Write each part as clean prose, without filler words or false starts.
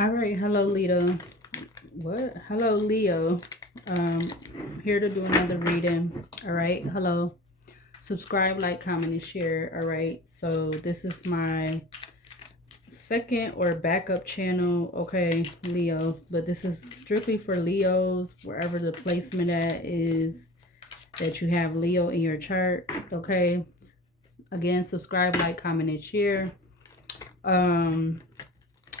All right, hello Leo. What? Hello Leo. Here to do another reading. All right, hello. Subscribe, like, comment, and share. All right. So this is my second or backup channel. Okay, Leos, but this is strictly for Leos. Wherever the placement at is that you have Leo in your chart. Okay. Again, subscribe, like, comment, and share.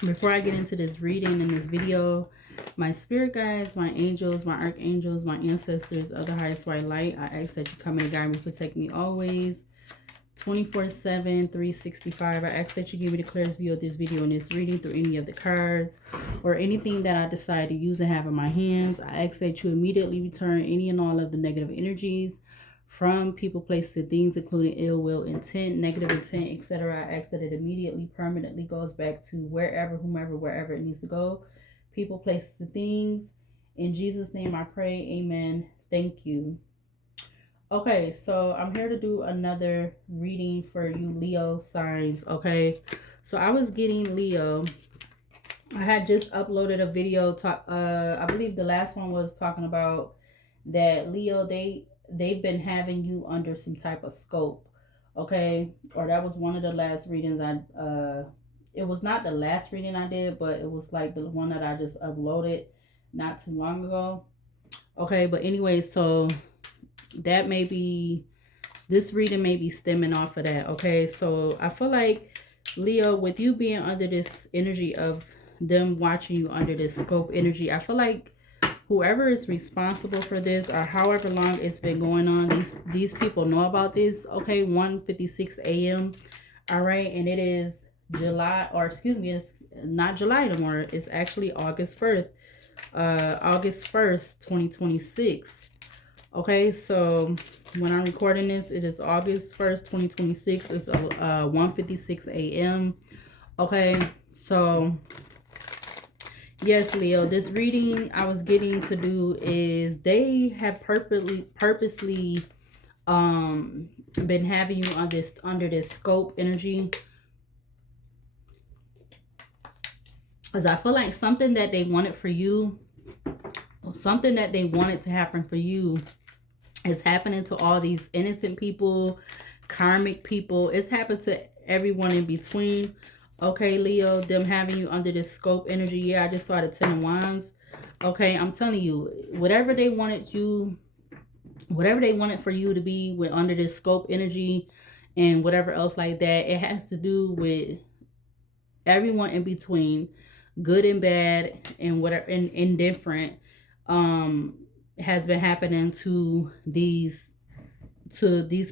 Before I get into this reading in this video, my spirit guides, my angels, my archangels, my ancestors of the highest white light, I ask that you come and guide me, protect me always, 24/7, 365. I ask that you give me the clearest view of this video and this reading through any of the cards or anything that I decide to use and have in my hands. I ask that you immediately return any and all of the negative energies from people, places, and things, including ill will, intent, negative intent, etc. I ask that it immediately, permanently goes back to wherever, whomever, wherever it needs to go. People, places, and things. In Jesus' name I pray. Amen. Thank you. Okay, so I'm here to do another reading for you Leo signs. Okay, so I was getting Leo. I had just uploaded a video. I believe the last one was talking about that Leo. They've been having you under some type of scope. Okay, or that was one of the last readings it was not the last reading I did, but it was like the one that I just uploaded not too long ago. Okay, but anyway, so that may be, this reading may be stemming off of that. Okay, so I feel like Leo, with you being under this energy of them watching you under this scope energy, I feel like whoever is responsible for this or however long it's been going on, these people know about this. Okay, 1:56 a.m. All right, and it is July, or excuse me, it's not July anymore. It's actually August 1st. August 1st, 2026. Okay, so when I'm recording this, it is August 1st, 2026. It's 1:56 a.m. Okay, so yes, Leo, this reading I was getting to do is they have purposely been having you on this under this scope energy. Because I feel like something that they wanted for you, something that they wanted to happen for you is happening to all these innocent people, karmic people. It's happened to everyone in between. Okay, Leo, them having you under this scope energy. Yeah, I just saw the 10 of Wands. Okay, I'm telling you, whatever they wanted for you to be with under this scope energy and whatever else like that, it has to do with everyone in between, good and bad and whatever, and indifferent, has been happening to these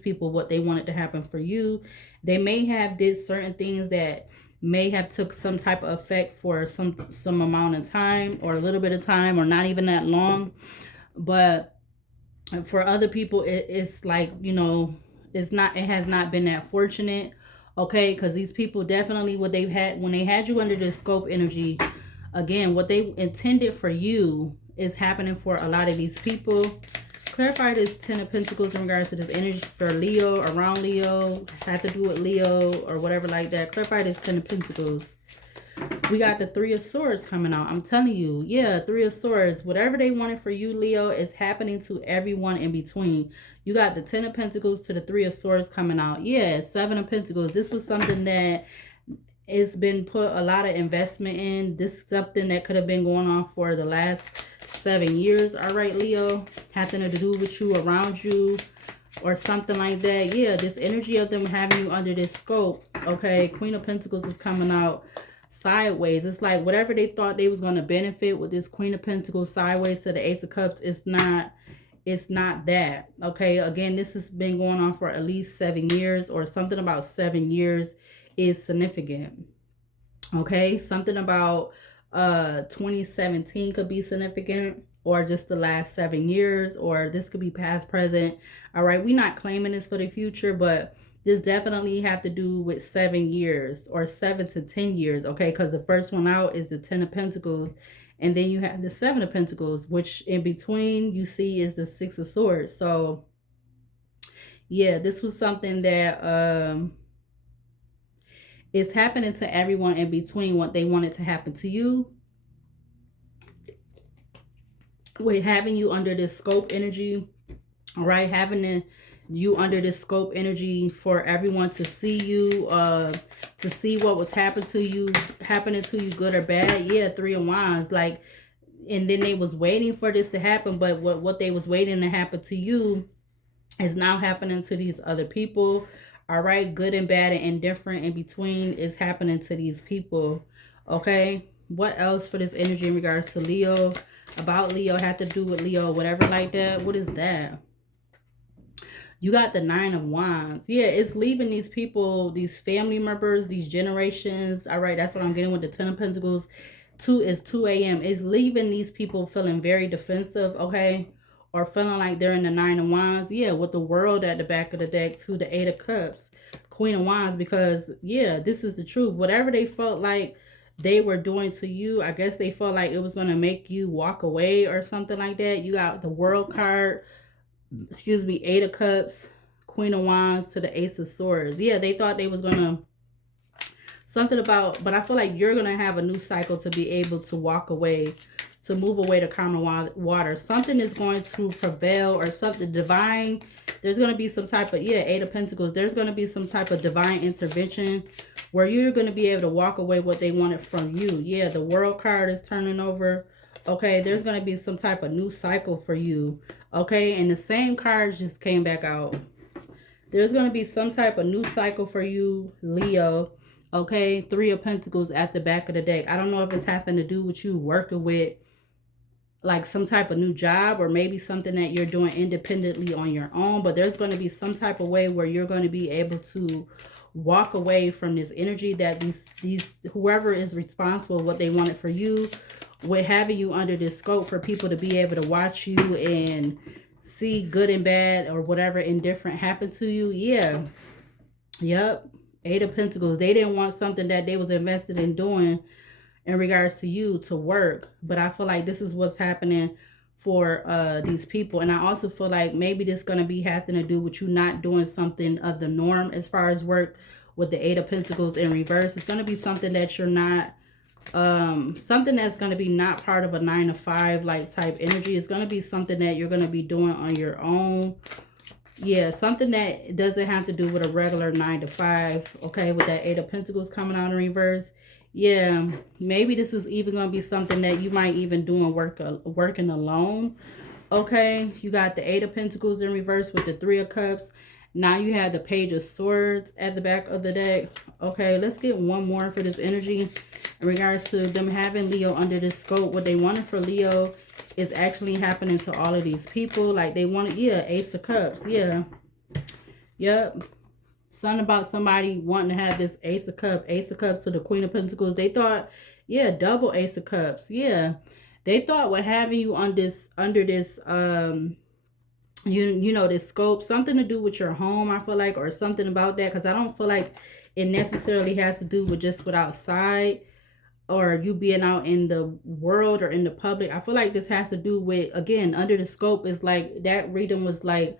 people, what they wanted to happen for you. They may have did certain things that may have took some type of effect for some amount of time, or a little bit of time, or not even that long. But for other people, it's like, you know, it has not been that fortunate. Okay, because these people definitely, what they've had when they had you under this scope energy, again, what they intended for you is happening for a lot of these people. Clarify this 10 of Pentacles in regards to this energy for Leo, around Leo, have to do with Leo or whatever like that. Clarify this 10 of Pentacles. We got the 3 of Swords coming out. I'm telling you, yeah, 3 of Swords. Whatever they wanted for you, Leo, is happening to everyone in between. You got the 10 of Pentacles to the 3 of Swords coming out. Yeah, 7 of Pentacles. This was something that it's been put a lot of investment in. This is something that could have been going on for the last 7 years. All right, Leo, having to do with you, around you, or something like that. Yeah, this energy of them having you under this scope. Okay, Queen of Pentacles is coming out sideways. It's like whatever they thought they was going to benefit with this Queen of Pentacles sideways to the Ace of Cups, it's not that. Okay, again, this has been going on for at least 7 years, or something about 7 years is significant. Okay, something about 2017 could be significant, or just the last 7 years, or this could be past, present. All right, we're not claiming this for the future, but this definitely have to do with 7 years, or 7 to 10 years. Okay, because the first one out is the 10 of Pentacles, and then you have the 7 of Pentacles, which in between you see is the 6 of Swords. So yeah, this was something that is happening to everyone in between, what they wanted to happen to you. with having you under this scope energy, all right, you under this scope energy for everyone to see you, to see what was happening to you, good or bad. Yeah, Three of Wands, like, and then they was waiting for this to happen, but what they was waiting to happen to you is now happening to these other people. All right, good and bad and indifferent in between is happening to these people. Okay, what else for this energy in regards to Leo? About Leo, had to do with Leo, whatever like that. What is that? You got the Nine of Wands. Yeah, it's leaving these people, these family members, these generations. All right, that's what I'm getting with the Ten of Pentacles. 2 a.m. It's leaving these people feeling very defensive, okay? Or feeling like they're in the Nine of Wands. Yeah, with the World at the back of the deck to the Eight of Cups. Queen of Wands, because, yeah, this is the truth. Whatever they felt like they were doing to you, I guess they felt like it was going to make you walk away or something like that. You got the World card, excuse me, Eight of Cups, Queen of Wands to the Ace of Swords. Yeah, they thought they was gonna something about, but I feel like you're gonna have a new cycle to be able to walk away, to move away to calmer water. Something is going to prevail, or something divine. There's gonna be some type of, yeah, Eight of Pentacles. There's gonna be some type of divine intervention where you're gonna be able to walk away what they wanted from you. Yeah, the World card is turning over. Okay, there's going to be some type of new cycle for you. Okay, and the same cards just came back out. There's going to be some type of new cycle for you, Leo. Okay, Three of Pentacles at the back of the deck. I don't know if it's having to do with you working with like some type of new job, or maybe something that you're doing independently on your own, but there's going to be some type of way where you're going to be able to walk away from this energy that these whoever is responsible, what they wanted for you, with having you under this scope for people to be able to watch you and see good and bad or whatever indifferent happen to you. Yeah. Yep. Eight of Pentacles. They didn't want something that they was invested in doing in regards to you to work. But I feel like this is what's happening for these people. And I also feel like maybe this is going to be having to do with you not doing something of the norm as far as work with the Eight of Pentacles in reverse. It's going to be something that you're not, something that's going to be not part of a 9 to 5 like type energy. It's going to be something that you're going to be doing on your own. Yeah, something that doesn't have to do with a regular 9 to 5. Okay, with that Eight of Pentacles coming out in reverse. Yeah, maybe this is even going to be something that you might even do and working alone. Okay, you got the Eight of Pentacles in reverse with the Three of Cups. Now you have the Page of Swords at the back of the deck. Okay, let's get one more for this energy in regards to them having Leo under this scope. What they wanted for Leo is actually happening to all of these people. Like they wanted, yeah, Ace of Cups. Yeah. Yep. Something about somebody wanting to have this Ace of Cups to the Queen of Pentacles. They thought, yeah, double Ace of Cups. Yeah. They thought with having you on this, under this, you know, this scope, something to do with your home, I feel like, or something about that, because I don't feel like it necessarily has to do with just with outside or you being out in the world or in the public. I feel like this has to do with, again, under the scope is like, that reading was like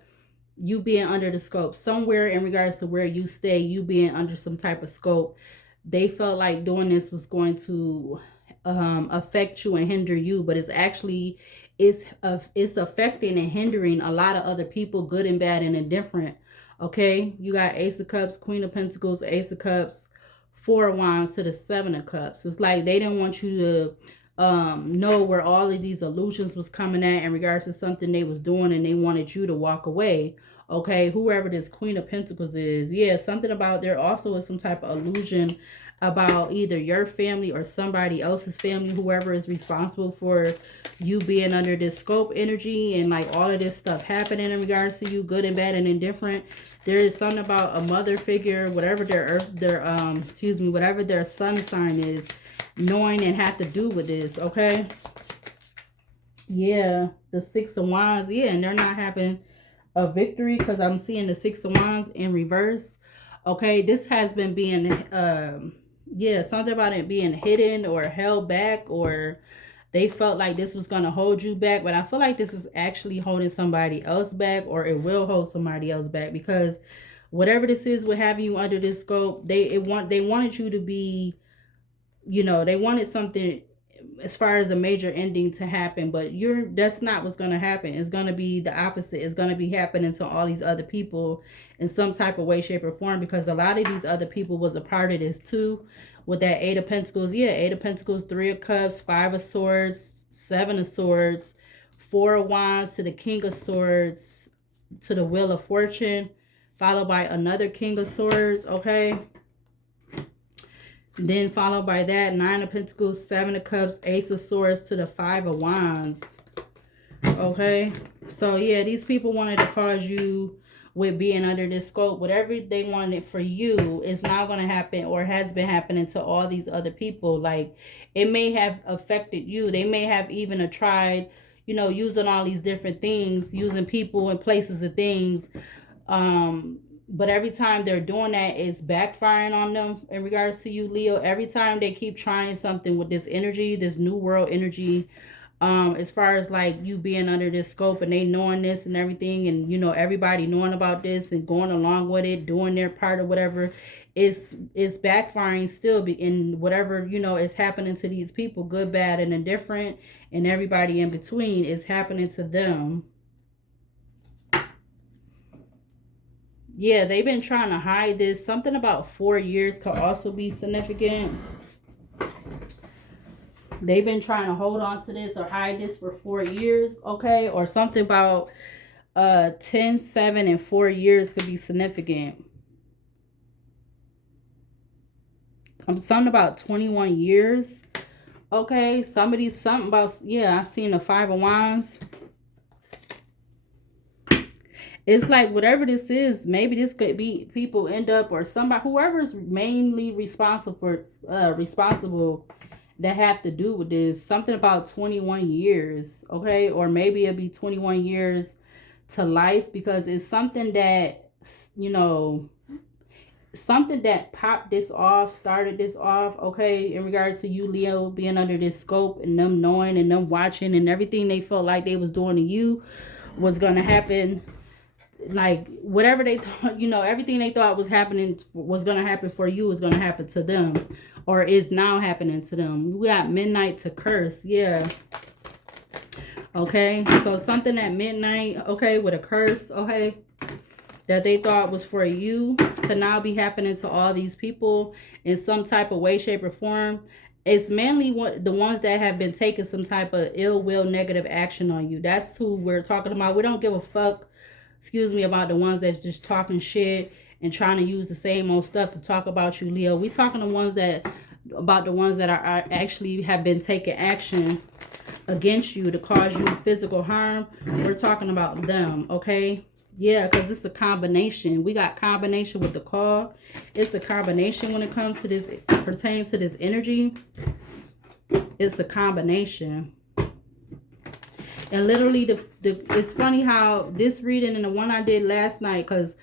you being under the scope somewhere in regards to where you stay, you being under some type of scope. They felt like doing this was going to affect you and hinder you, but it's actually, it's affecting and hindering a lot of other people, good and bad and indifferent. Okay, you got Ace of Cups, Queen of Pentacles, Ace of Cups, Four of Wands to the Seven of Cups. It's like they didn't want you to know where all of these illusions was coming at in regards to something they was doing, and they wanted you to walk away. Okay, whoever this Queen of Pentacles is, yeah, something about there also is some type of illusion about either your family or somebody else's family, whoever is responsible for you being under this scope energy and like all of this stuff happening in regards to you, good and bad and indifferent. There is something about a mother figure, whatever whatever their sun sign is, knowing and have to do with this. Okay, yeah, the Six of Wands. Yeah, and they're not having a victory because I'm seeing the Six of Wands in reverse. Okay, this has been being yeah, something about it being hidden or held back, or they felt like this was going to hold you back. But I feel like this is actually holding somebody else back, or it will hold somebody else back, because whatever this is with having you under this scope, they wanted you to be, you know, they wanted something as far as a major ending to happen, but that's not what's going to happen. It's going to be the opposite. It's going to be happening to all these other people in some type of way, shape, or form, because a lot of these other people was a part of this too. With that Eight of Pentacles, yeah, Eight of Pentacles, Three of Cups, Five of Swords, Seven of Swords, Four of Wands to the King of Swords, to the Wheel of Fortune, followed by another King of Swords, okay? Then followed by that, Nine of Pentacles, Seven of Cups, Ace of Swords to the Five of Wands, okay? So, yeah, these people wanted to cause you with being under this scope. Whatever they wanted for you is not going to happen or has been happening to all these other people. Like, it may have affected you. They may have even tried, you know, using all these different things, using people and places and things. But every time they're doing that, it's backfiring on them in regards to you, Leo. Every time they keep trying something with this energy, this new world energy, as far as like you being under this scope and they knowing this and everything, and you know, everybody knowing about this and going along with it, doing their part or whatever, it's backfiring still in whatever, you know, is happening to these people, good, bad, and indifferent, and everybody in between is happening to them. Yeah, they've been trying to hide this. Something about 4 years could also be significant. They've been trying to hold on to this or hide this for 4 years, okay? Or something about 10, 7, and 4 years could be significant. Something about 21 years, okay? Something about, yeah, I've seen the Five of Wands. It's like whatever this is, maybe this could be people end up, or somebody, whoever's mainly responsible that have to do with this, something about 21 years, okay? Or maybe it'll be 21 years to life, because it's something that, you know, something that popped this off, started this off, okay, in regards to you, Leo, being under this scope and them knowing and them watching, and everything they felt like they was doing to you was gonna happen. Like whatever they thought, you know, everything they thought was happening, was going to happen for you, was going to happen to them, or is now happening to them. We got Midnight to Curse. Yeah. Okay. So something at midnight, okay, with a curse, okay, that they thought was for you could now be happening to all these people in some type of way, shape, or form. It's mainly the ones that have been taking some type of ill will, negative action on you. That's who we're talking about. We don't give a fuck, excuse me, about the ones that's just talking shit and trying to use the same old stuff to talk about you, Leo. We talking about the ones that are actually have been taking action against you to cause you physical harm. We're talking about them, okay? Yeah, because it's a combination. We got combination with the call. It's a combination when it comes to this, pertains to this energy. It's a combination. And literally, it's funny how this reading and the one I did last night, because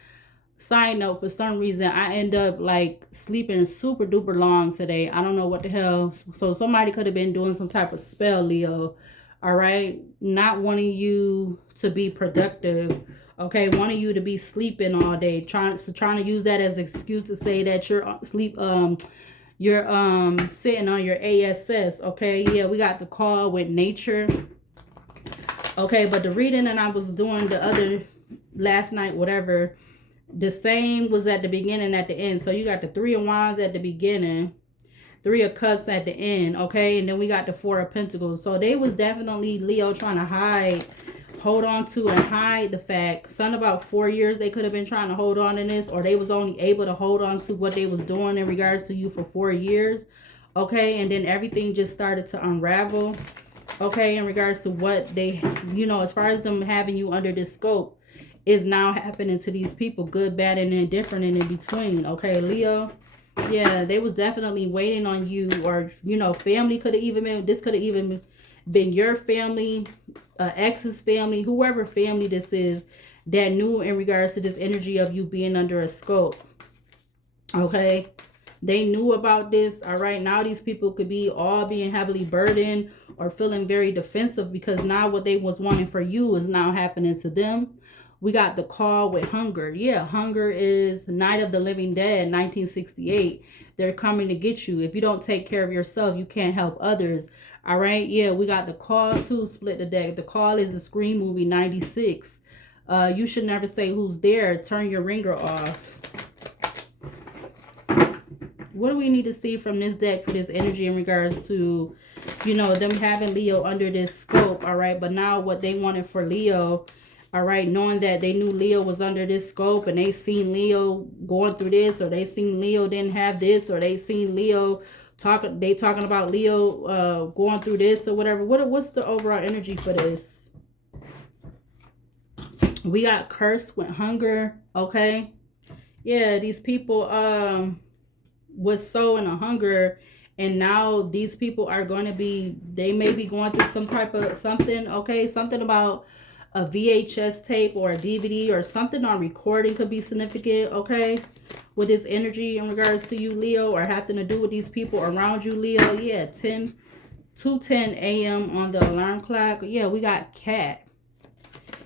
side note, for some reason, I end up like sleeping super duper long today. I don't know what the hell. So somebody could have been doing some type of spell, Leo. All right. Not wanting you to be productive. Okay. Wanting you to be sleeping all day. Trying to use that as an excuse to say that you're you're sitting on your ASS. Okay. Yeah, we got the call with nature. Okay, but the reading that I was doing the other last night, whatever, the same was at the beginning, at the end. So you got the Three of Wands at the beginning, Three of Cups at the end, okay? And then we got the Four of Pentacles. So they was definitely, Leo, trying to hold on to and hide the fact. Something about 4 years they could have been trying to hold on to this, or they was only able to hold on to what they was doing in regards to you for 4 years, okay? And then everything just started to unravel. Okay, in regards to what they, you know, as far as them having you under this scope, is now happening to these people, good, bad, and indifferent, and in between. Okay, Leo. Yeah, they was definitely waiting on you, or, you know, family could have even been, this could have even been your family, ex's family, whoever family this is, that knew in regards to this energy of you being under a scope. Okay. They knew about this. All right. Now these people could be all being heavily burdened or feeling very defensive, because now what they was wanting for you is now happening to them. We got the call with hunger. Yeah, hunger is Night of the Living Dead, 1968. They're coming to get you. If you don't take care of yourself, you can't help others. All right, yeah, we got the Call too, split the deck. The Call is the Scream movie 96. You should never say who's there. Turn your ringer off. What do we need to see from this deck for this energy in regards to, you know, them having Leo under this scope, all right? But now what they wanted for Leo, all right, knowing that they knew Leo was under this scope and they seen Leo going through this, or they seen Leo didn't have this, or they seen Leo talking about Leo going through this or whatever. What's the overall energy for this? We got cursed with hunger, okay? Yeah, these people was so in a hunger, and now these people are going to be, they may be going through some type of something, okay? Something about a VHS tape or a DVD or something on recording could be significant, okay? With this energy in regards to you, Leo, or having to do with these people around you, Leo. Yeah, 2:10 a.m. on the alarm clock. Yeah, we got cat.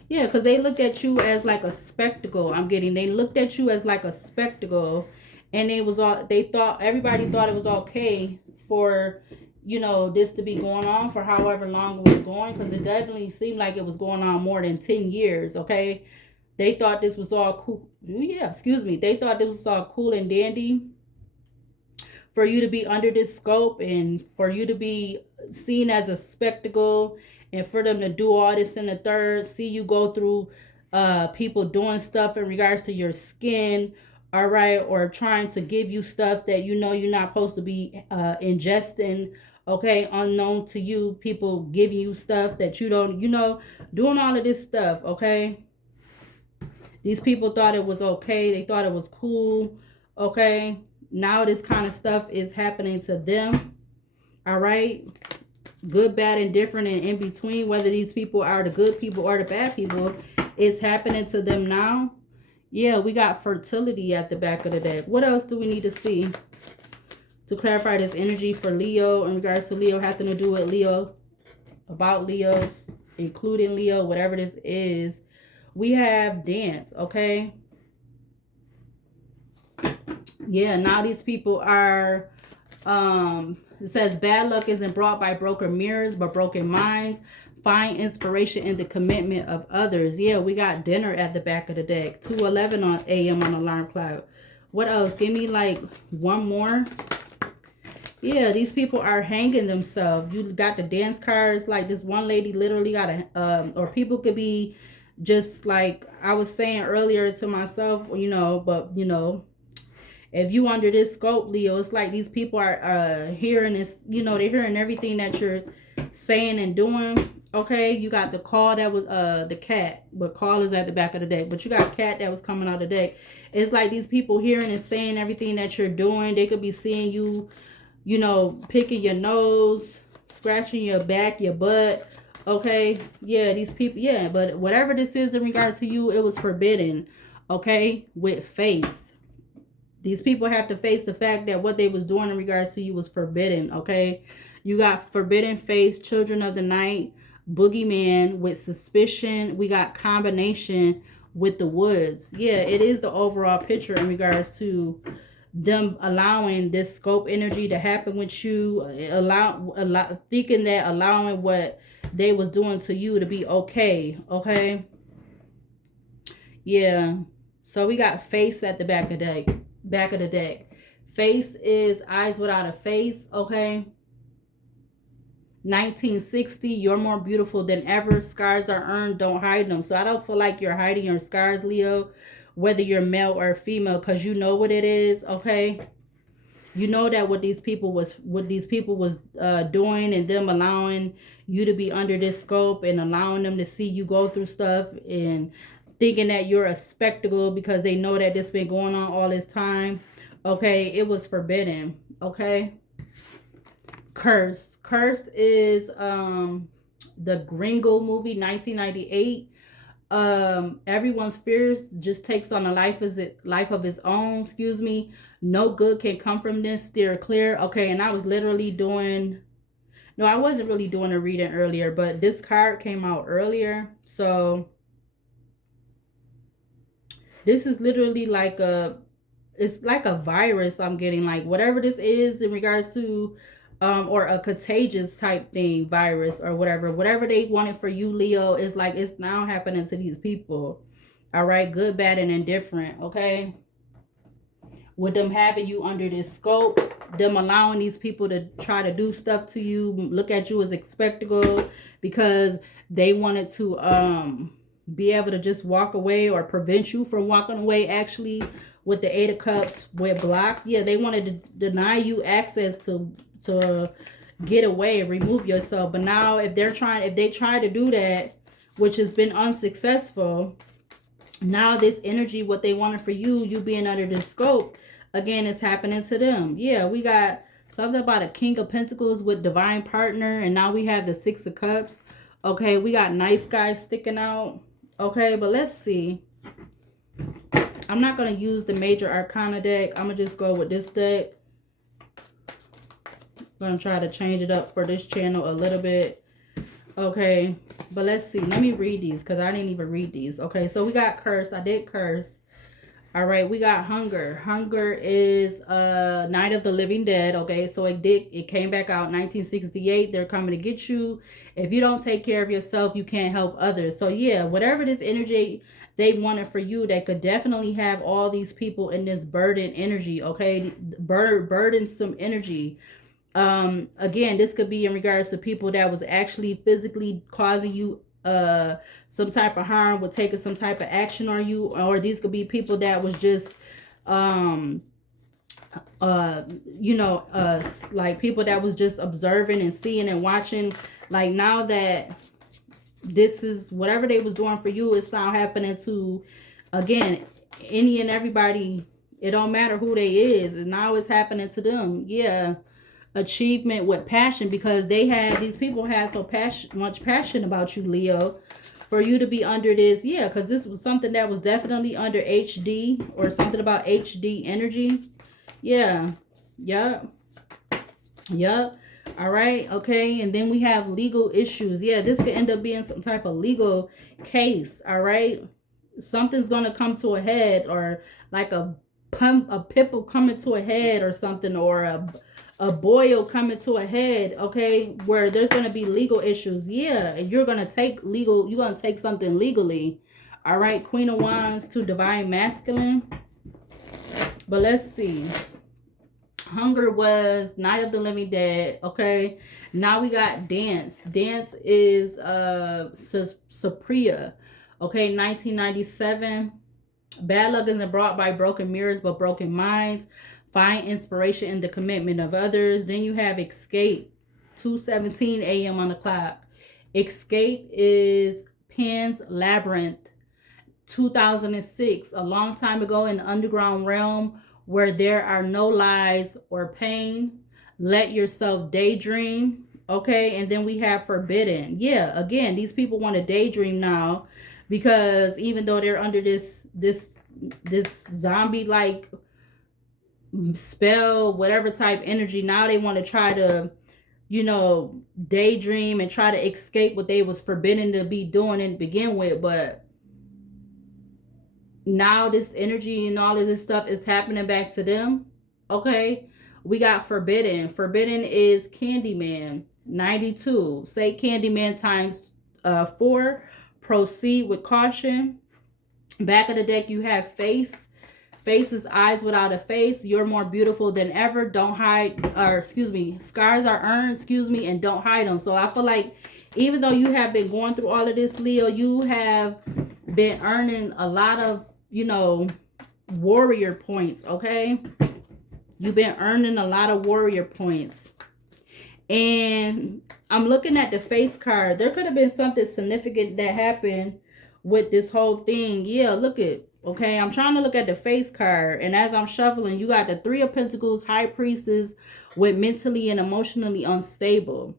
Yeah, because they looked at you as like a spectacle. They looked at you as like a spectacle, and everybody thought it was okay for, you know, this to be going on for however long it was going, because it definitely seemed like it was going on more than 10 years, okay? They thought this was all cool. Yeah, excuse me. They thought this was all cool and dandy for you to be under this scope and for you to be seen as a spectacle, and for them to do all this in the third, see you go through people doing stuff in regards to your skin, all right, or trying to give you stuff that you know you're not supposed to be ingesting, okay, unknown to you, people giving you stuff that you don't, you know, doing all of this stuff, okay? These people thought it was okay. They thought it was cool, okay? Now this kind of stuff is happening to them, all right? Good, bad, and different, and in between, whether these people are the good people or the bad people, it's happening to them now. Yeah, we got fertility at the back of the deck. What else do we need to see to clarify this energy for Leo in regards to Leo having to do with Leo, about Leos, including Leo, whatever this is? We have dance, okay? Yeah, now these people are it says bad luck isn't brought by broken mirrors but broken minds. Find inspiration in the commitment of others. Yeah, we got dinner at the back of the deck. 2:11 a.m. on alarm clock. What else? Give me like one more. Yeah, these people are hanging themselves. You got the dance cards. Like this one lady literally got a or people could be just like I was saying earlier to myself, you know, but you know, if you under this scope, Leo, it's like these people are hearing this, you know, they're hearing everything that you're saying and doing, okay? You got the call that was the cat, but call is at the back of the deck, but you got cat that was coming out of the deck. It's like these people hearing and saying everything that you're doing. They could be seeing you, you know, picking your nose, scratching your back, your butt, okay? Yeah, these people, yeah, but whatever this is in regard to you, it was forbidden, okay? With face. These people have to face the fact that what they was doing in regards to you was forbidden, okay? You got forbidden face, children of the night, boogeyman with suspicion. We got combination with the woods. Yeah, it is the overall picture in regards to them allowing this scope energy to happen with you, thinking that allowing what they was doing to you to be okay, okay? Yeah. So we got face at the back of the deck. Face is eyes without a face, okay? 1960, you're more beautiful than ever. Scars are earned, don't hide them. So I don't feel like you're hiding your scars, Leo, whether you're male or female, because you know what it is, okay? You know that what these people was doing, and them allowing you to be under this scope and allowing them to see you go through stuff and thinking that you're a spectacle because they know that this been going on all this time, okay? It was forbidden, okay? Curse is the Gringo movie, 1998. Everyone's fears just takes on a life of its own, excuse me. No good can come from this, steer clear, okay? And I was literally doing, no, I wasn't really doing a reading earlier, but this card came out earlier. So this is literally it's like a virus I'm getting, like whatever this is in regards to or a contagious type thing, virus or whatever they wanted for you, Leo, is like it's now happening to these people. All right, good, bad, and indifferent. Okay, with them having you under this scope, them allowing these people to try to do stuff to you, look at you as a spectacle, because they wanted to be able to just walk away or prevent you from walking away. Actually, with the Eight of Cups with block, yeah, they wanted to deny you access to get away, remove yourself. But now if they try to do that, which has been unsuccessful, now this energy, what they wanted for you being under this scope, again, is happening to them. Yeah, we got something about a King of Pentacles with divine partner, and now we have the Six of Cups. Okay, we got nice guys sticking out. Okay, but let's see. I'm not going to use the Major Arcana deck. I'm going to just go with this deck. I'm going to try to change it up for this channel a little bit. Okay, but let's see. Let me read these because I didn't even read these. Okay, so we got curse. I did curse. All right, we got hunger. Hunger is Night of the Living Dead. Okay, so it came back out 1968. They're coming to get you. If you don't take care of yourself, you can't help others. So yeah, whatever this energy they wanted for you, they could definitely have all these people in this burden energy. Okay, burdensome energy. Again, this could be in regards to people that was actually physically causing you some type of harm, with taking some type of action on you, or these could be people that was just like people that was just observing and seeing and watching. Like now that this is whatever they was doing for you, it's now happening to, again, any and everybody. It don't matter who they is, and now it's happening to them. Yeah, achievement with passion, because these people had so much passion about you, Leo, for you to be under this. Yeah, because this was something that was definitely under HD, or something about HD energy. Yeah. Yep. All right. Okay, and then we have legal issues. Yeah, this could end up being some type of legal case. All right, something's gonna come to a head, or like a pimple coming to a head or something, or a boil coming to a head. Okay, where there's going to be legal issues. Yeah, and you're going to take something legally. All right, Queen of Wands to Divine Masculine. But let's see. Hunger was Night of the Living Dead. Okay, now we got dance. Dance is Supriya. Okay, 1997. Bad luck isn't brought by broken mirrors but broken minds. Find inspiration in the commitment of others. Then you have Escape, 2:17 a.m. on the clock. Escape is Pan's Labyrinth, 2006. A long time ago in the underground realm where there are no lies or pain. Let yourself daydream. Okay, and then we have Forbidden. Yeah, again, these people want to daydream now, because even though they're under this zombie-like spell, whatever type energy, now they want to try to daydream and try to escape what they was forbidden to be doing and begin with. But now this energy and all of this stuff is happening back to them. Okay, we got Forbidden. Forbidden is Candyman, 92. Say Candyman times 4. Proceed with caution. Back of the deck you have Face. Face is eyes without a face. You're more beautiful than ever. Don't hide, or excuse me, scars are earned, and don't hide them. So I feel like even though you have been going through all of this, Leo, you have been earning a lot of, warrior points. Okay, you've been earning a lot of warrior points. And I'm looking at the Face card. There could have been something significant that happened with this whole thing. Yeah, look at. Okay, I'm trying to look at the Face card, and as I'm shuffling, you got the Three of Pentacles, High Priestess, with mentally and emotionally unstable.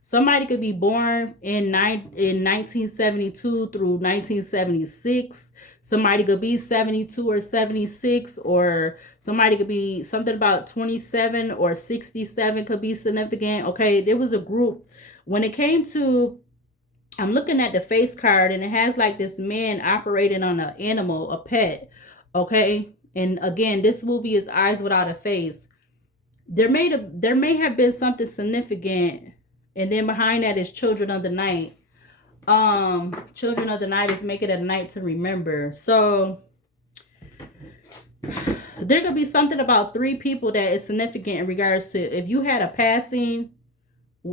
Somebody could be born in 1972 through 1976. Somebody could be 72 or 76, or somebody could be something about 27 or 67 could be significant. Okay, there was a group. When it came to, I'm looking at the Face card, and it has like this man operating on an animal, a pet. Okay, and again, this movie is Eyes Without a Face. there may have been something significant, and then behind that is children of the night. Children of the night is make it a night to remember. So there could be something about three people that is significant in regards to if you had a passing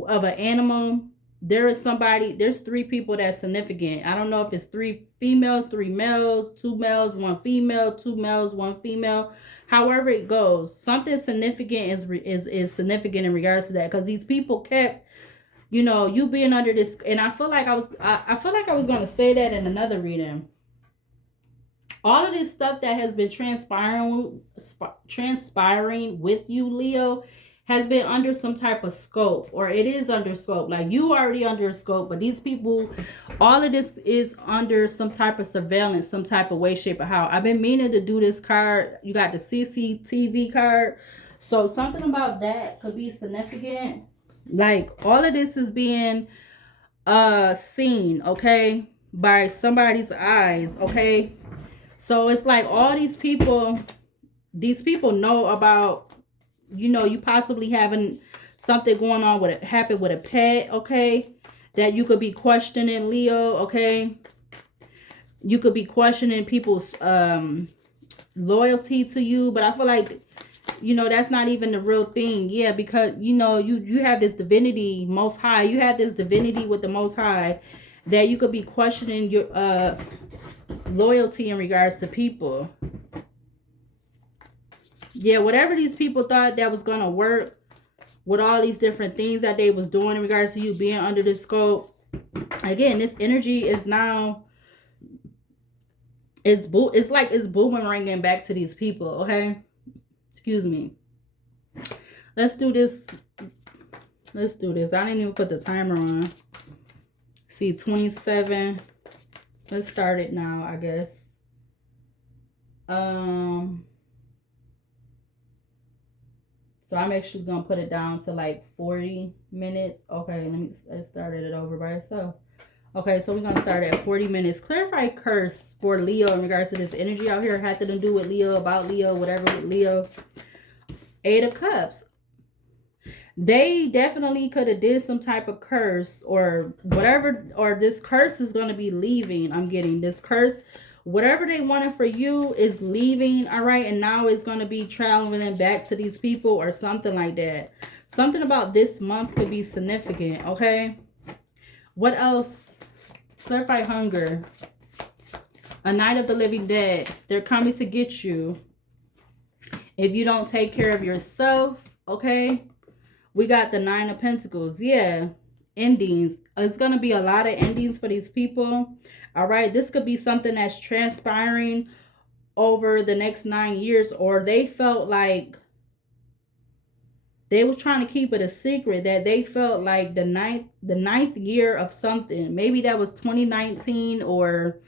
of an animal. There's three people that's significant. I don't know if it's three females, three males, two males, one female, two males, one female. However it goes, something significant is significant in regards to that, because these people kept, you being under this. And I feel like I feel like I was going to say that in another reading. All of this stuff that has been transpiring with you, Leo, has been under some type of scope, or it is under scope. Like, you already under scope, but these people, all of this is under some type of surveillance, some type of way, shape, or how. I've been meaning to do this card. You got the CCTV card. So something about that could be significant. Like, all of this is being seen, okay, by somebody's eyes, okay? So it's like all these people know about, you possibly having something going on with it, happen with a pet, okay? That you could be questioning, Leo, okay? You could be questioning people's loyalty to you, but I feel like, that's not even the real thing. Yeah, because, you have this divinity, Most High. You have this divinity with the Most High that you could be questioning your loyalty in regards to people. Yeah, whatever these people thought that was going to work with all these different things that they was doing in regards to you being under the scope. Again, this energy is now, it's like it's boomeranging back to these people, okay? Excuse me. Let's do this. I didn't even put the timer on. See, 27. Let's start it now, I guess. So I'm actually going to put it down to like 40 minutes. Okay, let's start it over by itself. Okay, so we're going to start at 40 minutes. Clarify curse for Leo in regards to this energy out here. Had to do with Leo, about Leo, whatever with Leo. 8 of Cups. They definitely could have did some type of curse or whatever, or this curse is going to be leaving. I'm getting this curse. Whatever they wanted for you is leaving, all right? And now it's going to be traveling back to these people or something like that. Something about this month could be significant, okay? What else? Clarify hunger. A Night of the Living Dead. They're coming to get you. If you don't take care of yourself, okay? We got the 9 of Pentacles. Yeah, endings. It's going to be a lot of endings for these people. All right, this could be something that's transpiring over the next 9 years, or they felt like they were trying to keep it a secret, that they felt like the ninth year of something. Maybe that was 2019 or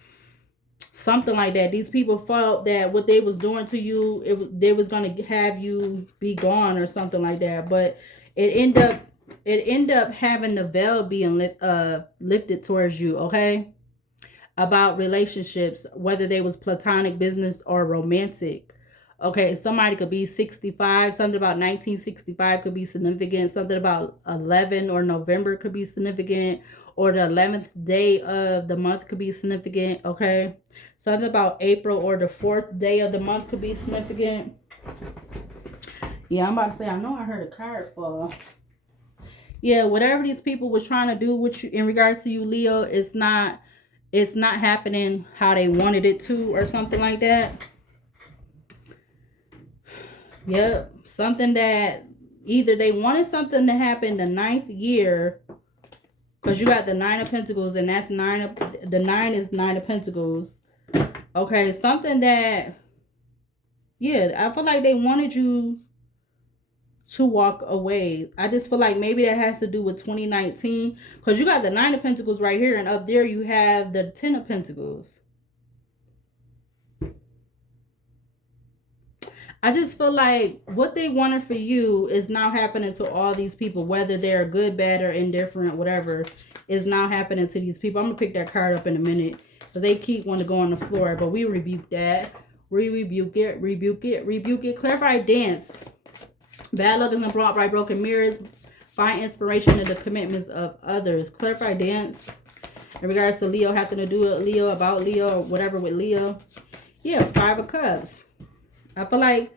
something like that. These people felt that what they was doing to you, they was going to have you be gone or something like that. But it ended up having the veil being lifted towards you, okay? About relationships, whether they was platonic, business, or romantic. Okay, somebody could be 65. Something about 1965 could be significant. Something about 11 or November could be significant. Or the 11th day of the month could be significant, okay? Something about April or the 4th day of the month could be significant. Yeah, I'm about to say, I know I heard a card fall. Yeah, whatever these people was trying to do with you in regards to you, Leo, it's not happening how they wanted it to or something like that. Yep, something that either they wanted something to happen the 9th year, because you got the 9 of Pentacles, and that's the 9 is 9 of Pentacles. Okay, something that, yeah, I feel like they wanted you to walk away. I just feel like maybe that has to do with 2019, because you got the 9 of Pentacles right here, and up there you have the 10 of Pentacles. I just feel like what they wanted for you is now happening to all these people, whether they're good, bad, or indifferent, whatever, is now happening to these people. I'm going to pick that card up in a minute because they keep wanting to go on the floor, but we rebuke that. We rebuke it, rebuke it, rebuke it. Clarify dance. Bad luck is brought by broken mirrors. Find inspiration in the commitments of others. Clarify dance in regards to Leo, having to do with Leo, about Leo, or whatever with Leo. Yeah, 5 of Cups. I feel like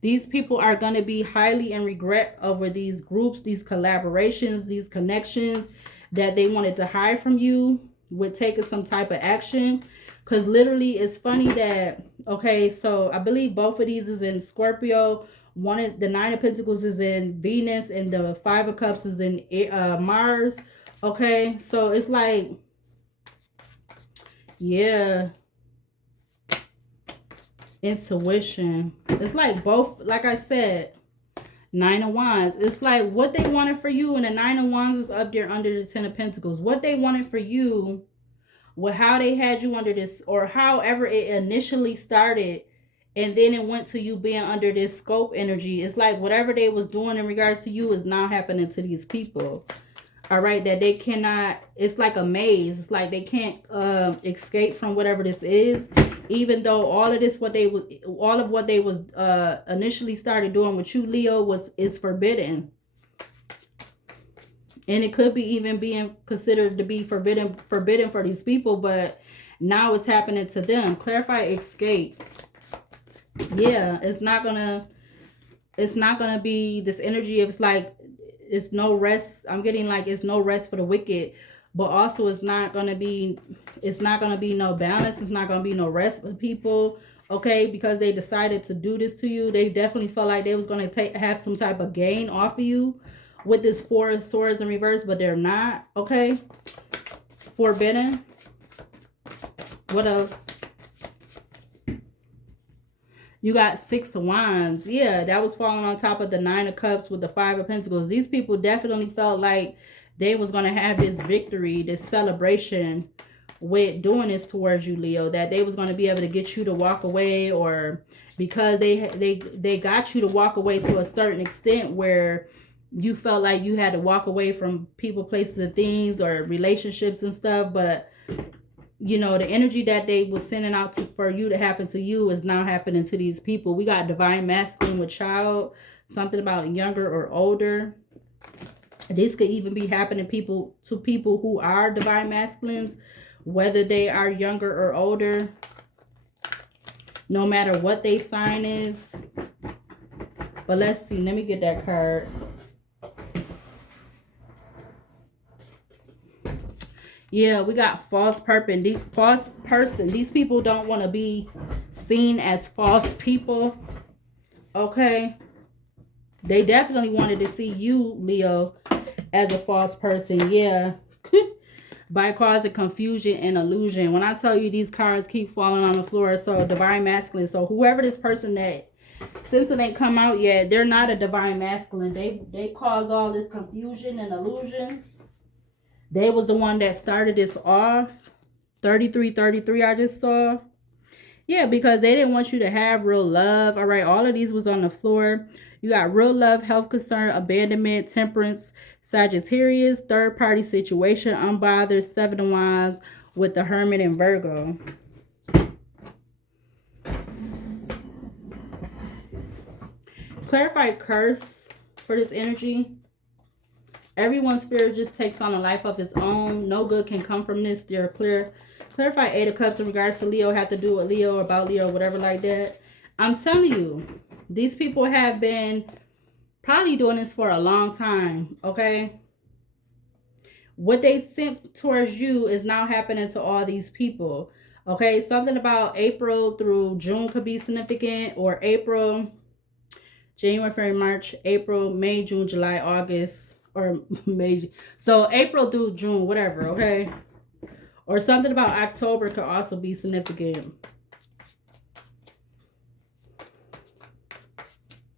these people are going to be highly in regret over these groups, these collaborations, these connections that they wanted to hide from you with taking some type of action. Because literally, it's funny that, okay, so I believe both of these is in Scorpio. One is the 9 of Pentacles is in Venus, and the 5 of Cups is in Mars. Okay, so it's like, yeah, intuition. It's like both, like I said, 9 of Wands. It's like what they wanted for you, and the 9 of Wands is up there under the 10 of Pentacles. What they wanted for you, with how they had you under this, or however it initially started, and then it went to you being under this scope energy. It's like whatever they was doing in regards to you is now happening to these people. All right, that they cannot, it's like a maze. It's like they can't escape from whatever this is, even though all of this, all of what they was initially started doing with you, Leo, is forbidden. And it could be even being considered to be forbidden for these people, but now it's happening to them. Clarify escape. Yeah, it's not gonna be this energy of, it's like, it's no rest. I'm getting like it's no rest for the wicked, but also it's not gonna be no balance. It's not gonna be no rest for people. Okay, because they decided to do this to you. They definitely felt like they was gonna have some type of gain off of you with this 4 of Swords in reverse, but they're not. Okay, forbidden. What else? You got 6 of Wands. Yeah, that was falling on top of the 9 of Cups with the 5 of Pentacles. These people definitely felt like they was going to have this victory, this celebration with doing this towards you, Leo. That they was going to be able to get you to walk away, or because they got you to walk away to a certain extent where you felt like you had to walk away from people, places, and things, or relationships and stuff. But you know, the energy that they was sending out for you to happen to you is now happening to these people. We got divine masculine with child, something about younger or older. This could even be happening to people who are divine masculines, whether they are younger or older, no matter what they sign is. But let's see, let me get that card. Yeah, we got false person. These people don't want to be seen as false people. Okay. They definitely wanted to see you, Leo, as a false person. Yeah. By causing confusion and illusion. When I tell you these cards keep falling on the floor, so divine masculine. So whoever this person that, since it ain't come out yet, they're not a divine masculine. They cause all this confusion and illusions. They was the one that started this off. 33 I just saw. Yeah, because they didn't want you to have real love. All right, all of these was on the floor. You got real love, health concern, abandonment, temperance, Sagittarius, third party situation, unbothered, 7 of Wands with the Hermit and Virgo. Clarify curse for this energy. Everyone's spirit just takes on a life of its own. No good can come from this. They're clear. Clarify 8 of Cups in regards to Leo. Have to do with Leo, about Leo, whatever like that. I'm telling you, these people have been probably doing this for a long time. Okay. What they sent towards you is now happening to all these people. Okay. Something about April through June could be significant, or April, January, February, March, April, May, June, July, August. Or May. So April through June, whatever, okay? Or something about October could also be significant.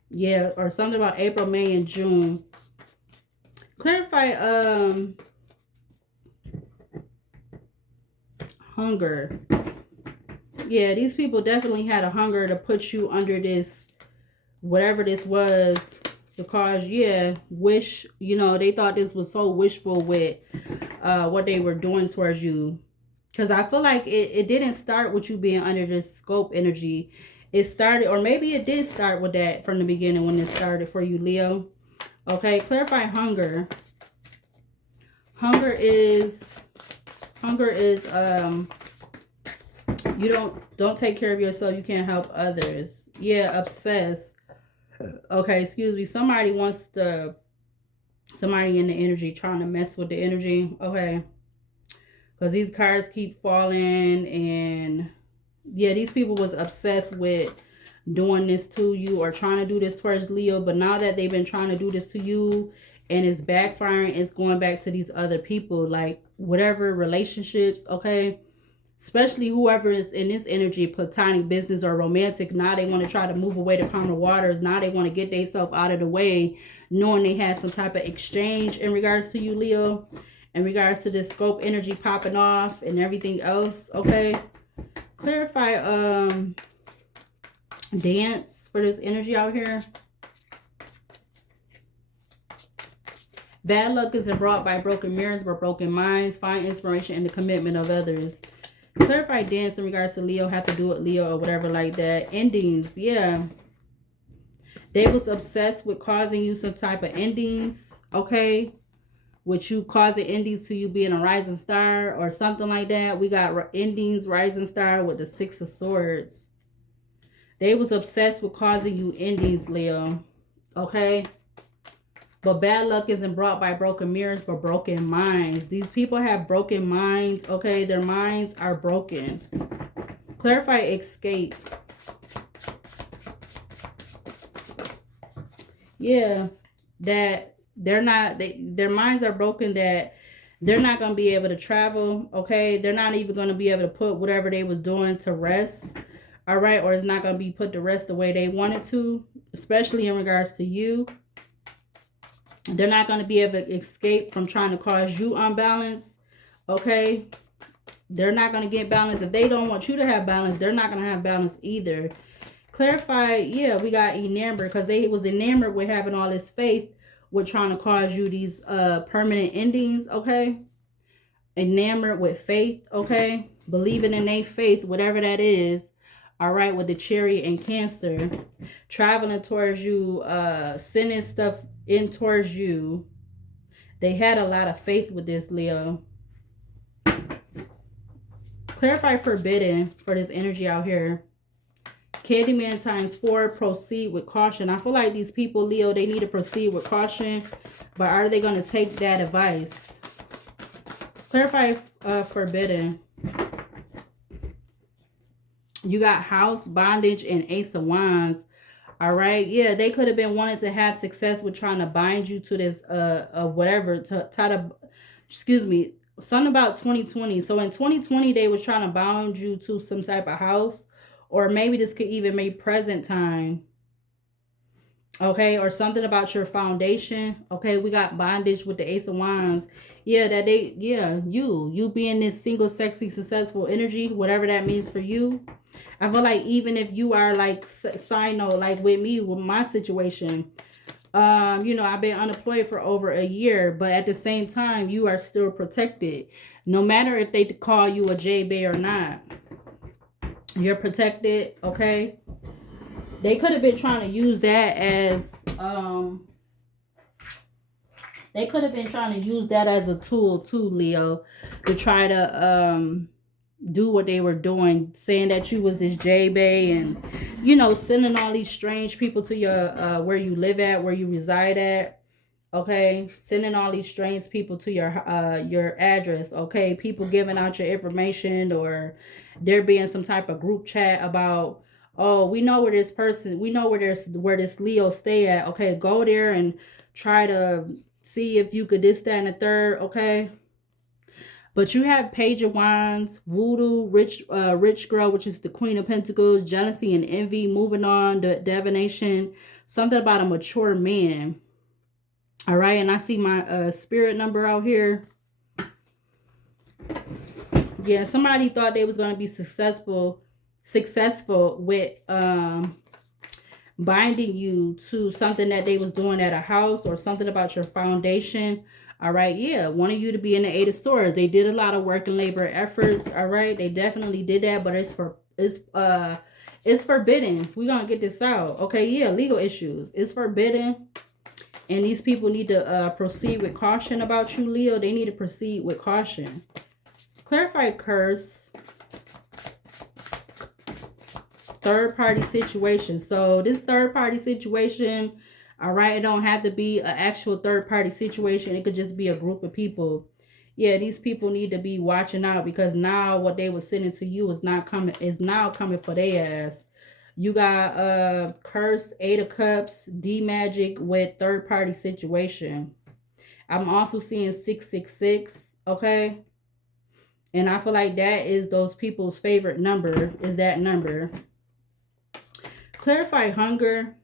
Yeah, or something about April, May, and June. Clarify hunger. Yeah, these people definitely had a hunger to put you under this, whatever this was. Because, yeah, you know, they thought this was so wishful with what they were doing towards you. Because I feel like it didn't start with you being under this scope energy. it started, or maybe it did start with that from the beginning when it started for you, Leo. Okay, clarify hunger. Hunger is you don't take care of yourself, you can't help others. Yeah, obsessed. Okay, excuse me. Somebody in the energy trying to mess with the energy. Okay. Because these cards keep falling, and yeah, these people was obsessed with doing this to you or trying to do this towards Leo, but now that they've been trying to do this to you and it's backfiring, it's going back to these other people, like whatever relationships, okay? Especially whoever is in this energy, platonic, business, or romantic. Now they want to try to move away to calmer waters. Now they want to get themselves out of the way, knowing they had some type of exchange in regards to you, Leo, in regards to this scope energy popping off and everything else. Okay, clarify dance for this energy out here. Bad luck isn't brought by broken mirrors but broken minds. Find inspiration in the commitment of others. Clarify dance in regards to Leo. Have to do it, Leo, or whatever like that. Endings, yeah. They was obsessed with causing you some type of endings, okay? With you causing endings to you being a rising star or something like that. We got endings, rising star with the Six of Swords. They was obsessed with causing you endings, Leo, okay? But bad luck isn't brought by broken mirrors, but broken minds. These people have broken minds, okay? Their minds are broken. Clarify escape. Yeah, that they're not, their minds are broken, that they're not going to be able to travel, okay? They're not even going to be able to put whatever they was doing to rest, all right? Or it's not going to be put to rest the way they wanted to, especially in regards to you. They're not going to be able to escape from trying to cause you unbalance, okay? They're not going to get balance. If they don't want you to have balance, they're not going to have balance either. Clarify, yeah, we got enamored, because they was enamored with having all this faith with trying to cause you these permanent endings, okay? Enamored with faith, okay? Believing in their faith, whatever that is. All right, with the Chariot and Cancer. Traveling towards you, sending stuff in towards you. They had a lot of faith with this, Leo. Clarify forbidden for this energy out here. Candyman ×4, proceed with caution. I feel like these people, Leo, they need to proceed with caution, but are they going to take that advice? Clarify forbidden. You got house, bondage, and Ace of Wands. All right. Yeah, they could have been wanting to have success with trying to bind you to this whatever, to try to, excuse me, something about 2020. So in 2020, they was trying to bind you to some type of house, or maybe this could even make present time. Okay, or something about your foundation. Okay, we got bondage with the Ace of Wands. Yeah, that they, yeah, you being this single, sexy, successful energy, whatever that means for you. I feel like even if you are like, side note, like with me, with my situation, you know, I've been unemployed for over a year, but at the same time, you are still protected. No matter if they call you a J-Bay or not, you're protected, okay? They could have been trying to use that as, they could have been trying to use that as a tool too, Leo, to try to, do what they were doing, saying that you was this J-Bay, and, you know, sending all these strange people to your, where you live at, where you reside at, okay? Sending all these strange people to your address, okay? People giving out your information, or there being some type of group chat about, oh, we know where this person, we know where this Leo stay at, okay? Go there and try to see if you could this, that, and the third, okay? But you have Page of Wands, Voodoo, Rich Girl, which is the Queen of Pentacles, Jealousy and Envy, Moving On, the Divination, something about a mature man. All right, and I see my spirit number out here. Yeah, somebody thought they was going to be successful with binding you to something that they was doing at a house, or something about your foundation. All right, yeah, wanted you to be in the Eight of Swords. They did a lot of work and labor efforts. All right, they definitely did that, but it's It's forbidden. We're going to get this out. Okay, yeah, legal issues. It's forbidden. And these people need to proceed with caution about you, Leo. They need to proceed with caution. Clarify curse. Third party situation. So this third party situation, all right, it don't have to be an actual third party situation. It could just be a group of people. Yeah, these people need to be watching out, because now what they were sending to you is now coming for their ass. You got curse, 8 of cups, D magic with third party situation. I'm also seeing 666, okay? And I feel like that is those people's favorite number, is that number. Clarify hunger.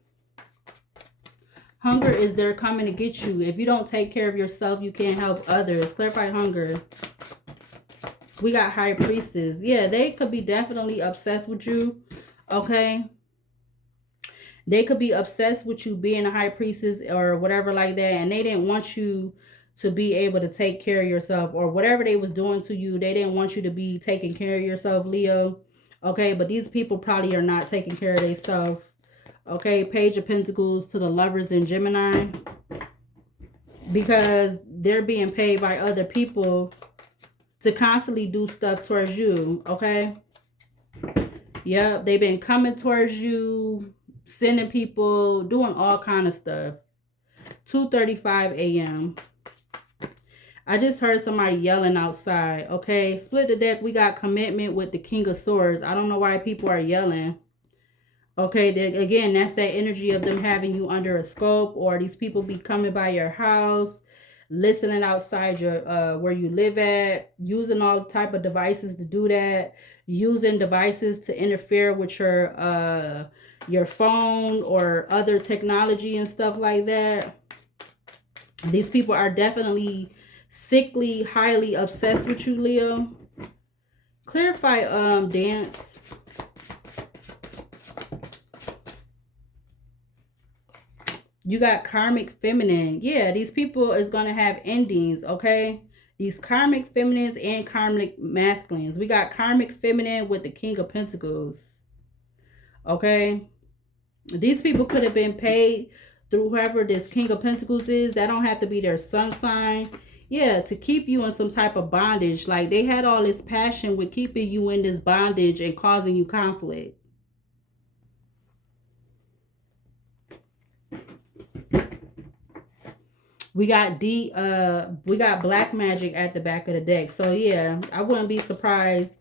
Hunger is they're coming to get you. If you don't take care of yourself, you can't help others. Clarify hunger. We got high priestess. Yeah, they could be definitely obsessed with you. Okay. They could be obsessed with you being a high priestess or whatever like that. And they didn't want you to be able to take care of yourself, or whatever they was doing to you. They didn't want you to be taking care of yourself, Leo. Okay. But these people probably are not taking care of themselves. Okay. Page of Pentacles to the Lovers in Gemini. Because they're being paid by other people to constantly do stuff towards you. Okay. Yep. They've been coming towards you, sending people, doing all kind of stuff. 2:35 a.m. I just heard somebody yelling outside. Okay, split the deck. We got commitment with the King of Swords. I don't know why people are yelling. Okay, again, that's that energy of them having you under a scope, or these people be coming by your house, listening outside your where you live at, using all type of devices to do that, using devices to interfere with your phone or other technology and stuff like that. These people are definitely sickly, highly obsessed with you, Leo. Clarify dance. You got karmic feminine. Yeah, these people is going to have endings, okay? These karmic feminines and karmic masculines. We got karmic feminine with the King of Pentacles. Okay? These people could have been paid through whoever this King of Pentacles is. That don't have to be their sun sign. Yeah, to keep you in some type of bondage. Like they had all this passion with keeping you in this bondage and causing you conflict. We got black magic at the back of the deck. So yeah, I wouldn't be surprised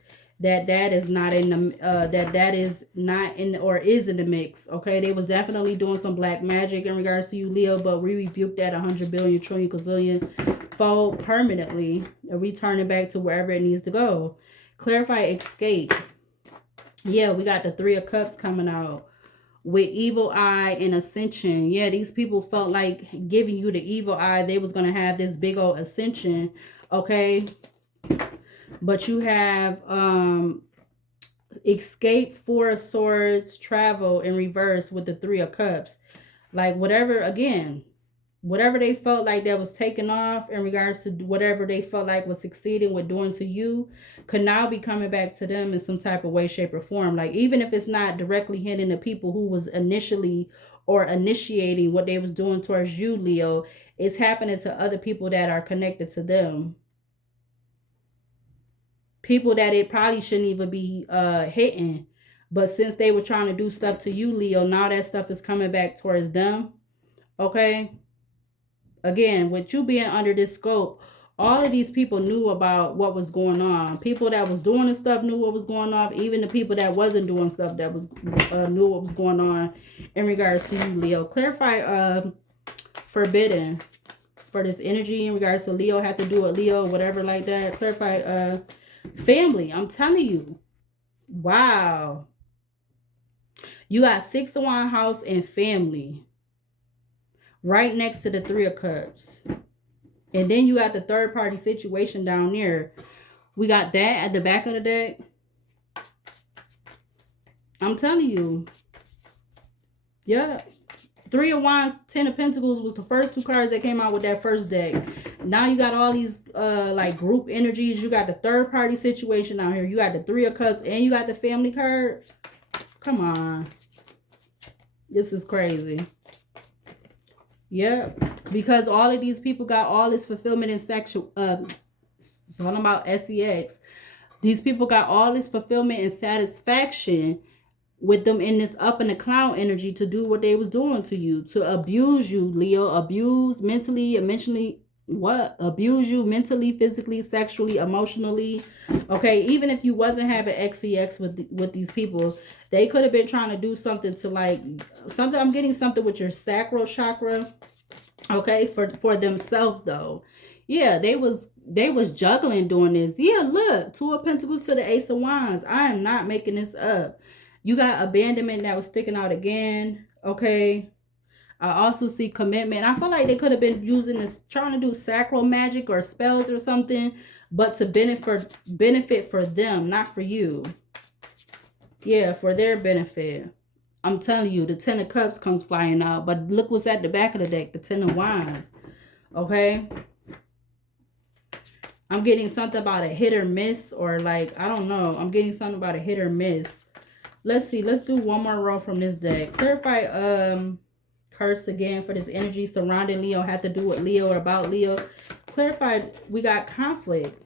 that is not in the that is not in or is in the mix. Okay, they was definitely doing some black magic in regards to you, Leo, but we rebuked that 100 billion trillion gazillion fold permanently and return it back to wherever it needs to go. Clarify escape. Yeah, we got the 3 of Cups coming out with evil eye and ascension. Yeah, these people felt like giving you the evil eye. They was going to have this big old ascension. Okay. But you have escape, 4 of Swords, travel in reverse with the 3 of Cups. Like whatever, again, whatever they felt like that was taken off in regards to whatever they felt like was succeeding with doing to you could now be coming back to them in some type of way, shape, or form. Like even if it's not directly hitting the people who was initially or initiating what they was doing towards you, Leo, it's happening to other people that are connected to them. People that it probably shouldn't even be hitting. But since they were trying to do stuff to you, Leo, now that stuff is coming back towards them. Okay. Again, with you being under this scope, all of these people knew about what was going on. People that was doing the stuff knew what was going on. Even the people that wasn't doing stuff that was knew what was going on in regards to you, Leo. Clarify forbidden for this energy in regards to Leo. Have to do it, Leo, whatever like that. Clarify family. I'm telling you. Wow. You got 6 of Wands house and family. Right next to the 3 of Cups. And then you got the third party situation down there. We got that at the back of the deck. I'm telling you. Yeah. 3 of Wands, 10 of Pentacles was the first 2 cards that came out with that first deck. Now you got all these like group energies. You got the third party situation down here. You got the 3 of Cups and you got the family card. Come on. This is crazy. Yep. Because all of these people got all this fulfillment in sexual, talking about sex. These people got all this fulfillment and satisfaction with them in this up in the clown energy to do what they was doing to you, to abuse you, Leo. Abuse mentally, emotionally, abuse you mentally, physically, sexually, emotionally. Okay, even if you wasn't having XCX with these people, they could have been trying to do something to like something. I'm getting something with your sacral chakra. Okay, for themselves though. Yeah, they was juggling doing this. Yeah, look, 2 of Pentacles to the Ace of Wands. I am not making this up. You got abandonment that was sticking out again. Okay. I also see commitment. I feel like they could have been using this, trying to do sacral magic or spells or something, but to benefit for them, not for you. Yeah, for their benefit. I'm telling you, the 10 of Cups comes flying out, but look what's at the back of the deck, the 10 of Wands. Okay. I'm getting something about a hit or miss, or like, I don't know. I'm getting something about a hit or miss. Let's see. Let's do one more row from this deck. Clarify curse again for this energy surrounding Leo. Have to do with Leo or about Leo. Clarify, we got conflict.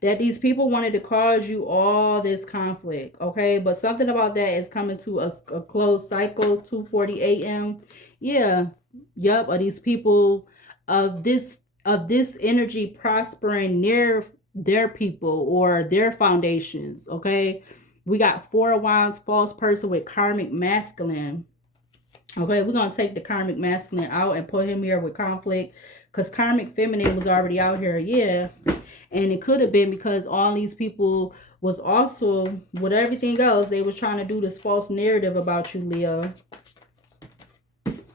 That these people wanted to cause you all this conflict. Okay. But something about that is coming to a closed cycle. 2:40 a.m. Yeah. Yup. Are these people of this energy prospering near their people or their foundations. Okay. We got 4 of Wands, false person with karmic masculine. Okay, we're going to take the karmic masculine out and put him here with conflict, because karmic feminine was already out here. Yeah. And it could have been because all these people was also, with everything else, they was trying to do this false narrative about you, Leo.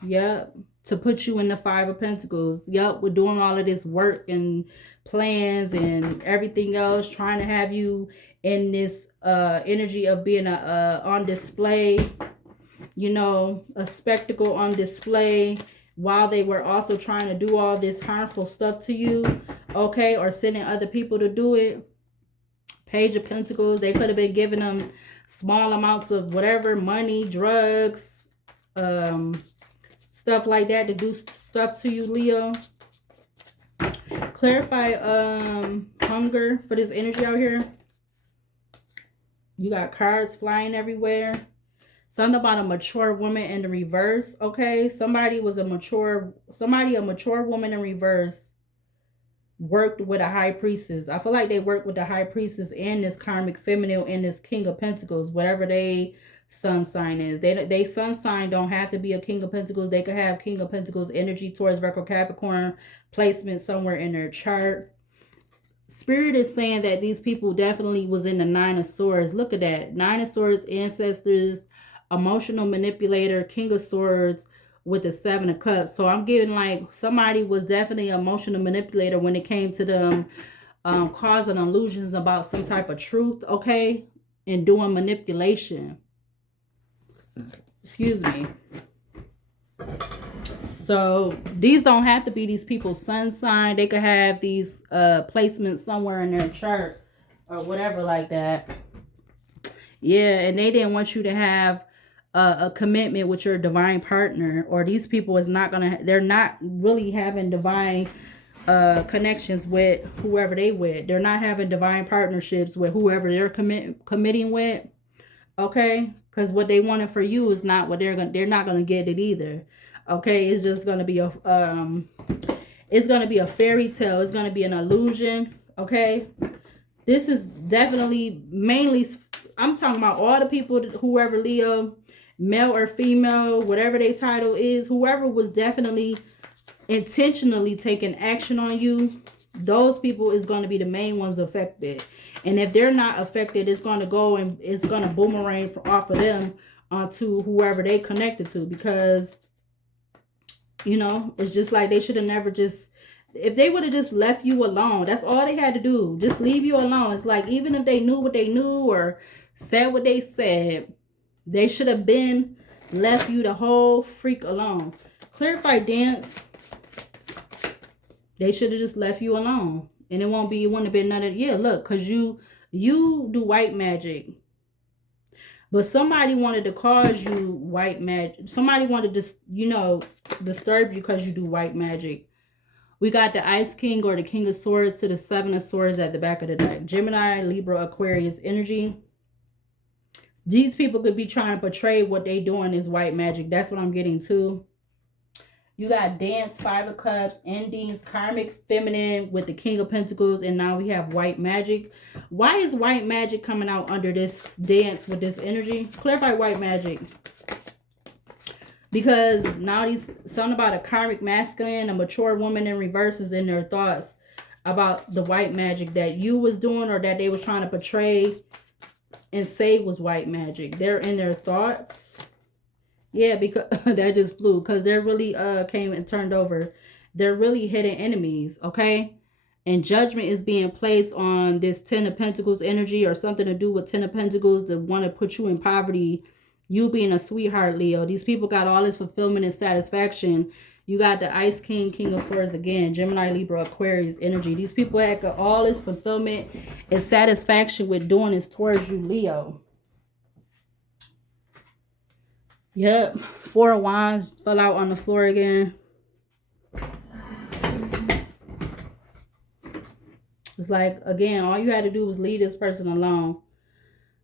Yep. To put you in the 5 of Pentacles. Yep. We're doing all of this work and plans and everything else, trying to have you in this energy of being on display, you know, a spectacle on display, while they were also trying to do all this harmful stuff to you. Okay. Or sending other people to do it. Page of Pentacles. They could have been giving them small amounts of whatever, money, drugs, stuff like that to do stuff to you, Leo. Clarify hunger for this energy out here. You got cards flying everywhere. Something about a mature woman in the reverse. Okay, somebody a mature woman in reverse worked with a high priestess. I feel like they worked with the high priestess and this karmic feminine and this King of Pentacles, whatever they sun sign is. They sun sign don't have to be a King of Pentacles. They could have King of Pentacles energy towards Virgo, Capricorn placement somewhere in their chart. Spirit is saying that these people definitely was in the 9 of Swords. Look at that. 9 of Swords, ancestors, emotional manipulator, King of Swords with the 7 of Cups. So I'm getting like somebody was definitely an emotional manipulator when it came to them causing illusions about some type of truth, okay? And doing manipulation. Excuse me. So these don't have to be these people's sun sign. They could have these placements somewhere in their chart or whatever like that. Yeah, and they didn't want you to have a commitment with your divine partner, or these people is not gonna. They're not really having divine connections with whoever they with. They're not having divine partnerships with whoever they're committing with. Okay, because what they wanted for you is not what they're not gonna get it either. Okay, it's just gonna be a it's gonna be a fairy tale. It's gonna be an illusion. Okay, this is definitely mainly. I'm talking about all the people, whoever Leo, male or female, whatever their title is, whoever was definitely intentionally taking action on you. Those people is going to be the main ones affected. And if they're not affected, it's going to go and it's going to boomerang off of them onto whoever they connected to, because you know, it's just like they should have never just, if they would have just left you alone, that's all they had to do. Just leave you alone. It's like, even if they knew what they knew or said what they said, they should have been left you the whole freak alone. Clarify dance. They should have just left you alone. And it wouldn't have been none of, yeah, look, because you do white magic. But somebody wanted to cause you white magic. Somebody wanted to, you know, disturb you because you do white magic. We got the Ice King or the King of Swords to the Seven of Swords at the back of the deck. Gemini, Libra, Aquarius energy. These people could be trying to portray what they doing is white magic. That's what I'm getting to. You got Dance, Five of Cups, Endings, Karmic Feminine with the King of Pentacles, and now we have white magic. Why is white magic coming out under this Dance with this energy? Clarify white magic. Because now these something about a karmic masculine, a mature woman in reverse is in their thoughts about the white magic that you was doing or that they was trying to portray and say was white magic. They're in their thoughts. Yeah, because that just flew. Because they're really came and turned over. They're really hidden enemies, okay? And judgment is being placed on this Ten of Pentacles energy or something to do with Ten of Pentacles that want to put you in poverty. You being a sweetheart, Leo. These people got all this fulfillment and satisfaction. You got the Ice King, King of Swords again. Gemini, Libra, Aquarius energy. These people had all this fulfillment and satisfaction with doing this towards you, Leo. Yep. Four of Wands fell out on the floor again. It's like, again, all you had to do was leave this person alone.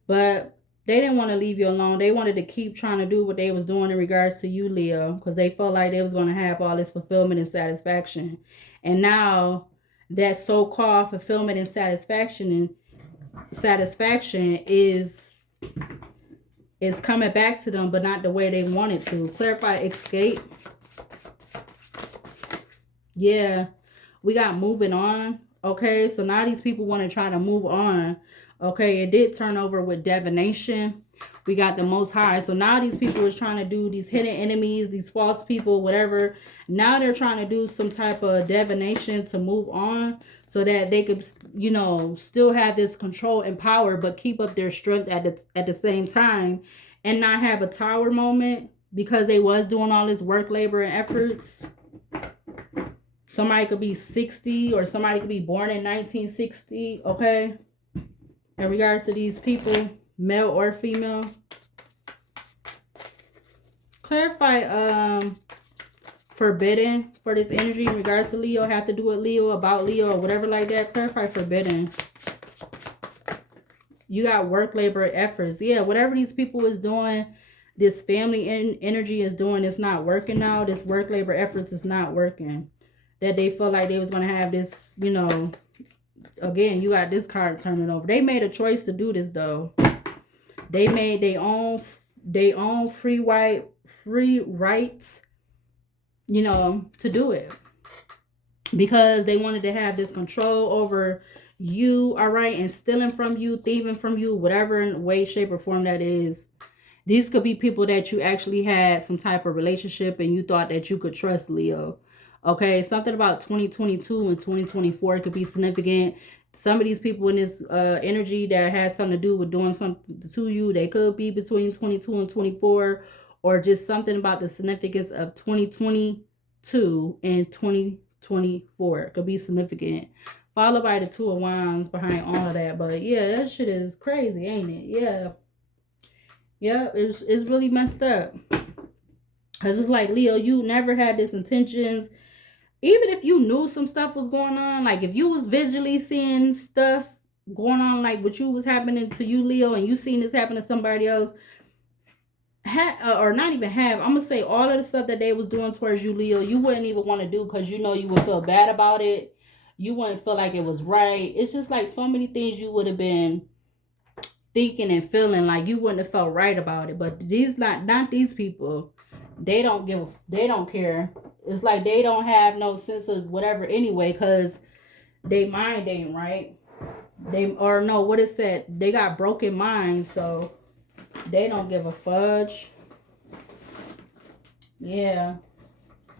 But they didn't want to leave you alone. They wanted to keep trying to do what they was doing in regards to you, Leo, because they felt like they was going to have all this fulfillment and satisfaction. And now that so-called fulfillment and satisfaction is coming back to them, but not the way they wanted to. Clarify escape. Yeah, we got moving on. Okay, so now these people want to try to move on. Okay, it did turn over with divination. We got the Most High. So now these people is trying to do these hidden enemies, these false people, whatever. Now they're trying to do some type of divination to move on so that they could, you know, still have this control and power, but keep up their strength at the same time and not have a tower moment because they was doing all this work, labor, and efforts. Somebody could be 60 or somebody could be born in 1960, okay? In regards to these people, male or female. Clarify forbidden for this energy in regards to Leo. Have to do with Leo, about Leo, or whatever like that. Clarify forbidden. You got work, labor, efforts. Yeah, whatever these people is doing, this family energy is doing, it's not working now. This work, labor, efforts is not working. That they felt like they was going to have this, you know... Again, you got this card turning over. They made a choice to do this, though. They made their own free rights, you know, to do it. Because they wanted to have this control over you, all right, and stealing from you, thieving from you, whatever in way, shape, or form that is. These could be people that you actually had some type of relationship and you thought that you could trust, Leo. Okay, something about 2022 and 2024 could be significant. Some of these people in this energy that has something to do with doing something to you, they could be between 22 and 24, or just something about the significance of 2022 and 2024. It could be significant. Followed by the Two of Wands behind all of that. But yeah, that shit is crazy, ain't it? Yeah. Yeah, it's really messed up. Because it's like, Leo, you never had this intentions. Even if you knew some stuff was going on, like if you was visually seeing stuff going on, like what you was happening to you, Leo, and you seen this happen to somebody else, or not even have, I'm going to say all of the stuff that they was doing towards you, Leo, you wouldn't even want to do because you know you would feel bad about it. You wouldn't feel like it was right. It's just like so many things you would have been thinking and feeling like you wouldn't have felt right about it. But these not these people. They don't care. It's like they don't have no sense of whatever anyway, because they mind ain't right. They got broken minds, so they don't give a fudge. Yeah.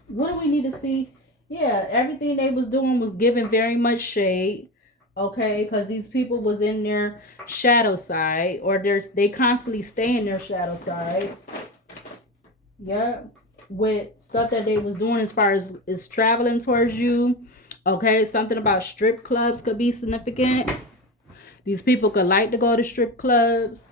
What do we need to see? Yeah, everything they was doing was giving very much shade. Okay, because these people was in their shadow side, or they constantly stay in their shadow side. Yeah, with stuff that they was doing as far as is traveling towards you. Okay, something about strip clubs could be significant. These people could like to go to strip clubs.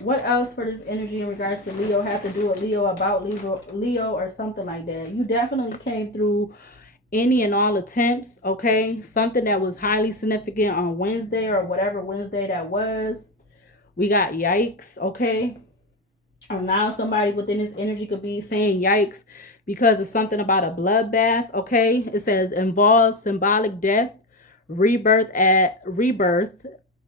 What else for this energy in regards to Leo have to do with Leo, about Leo or something like that? You definitely came through any and all attempts, okay? Something that was highly significant on Wednesday or whatever Wednesday that was. We got yikes, okay? Or now somebody within this energy could be saying yikes because it's something about a bloodbath, okay? It says involves symbolic death, rebirth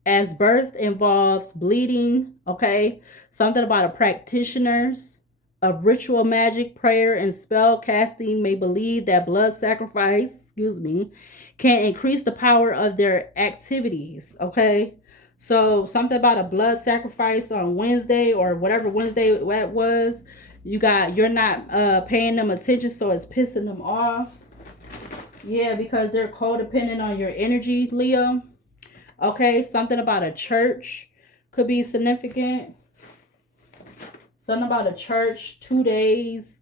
as birth involves bleeding, okay? Something about a practitioners of ritual magic, prayer, and spell casting may believe that blood sacrifice, can increase the power of their activities, okay? So something about a blood sacrifice on Wednesday or whatever Wednesday that was. You're not paying them attention, so it's pissing them off. Yeah, because they're codependent on your energy, Leo. Okay, something about a church could be significant. Something about a church, 2 days.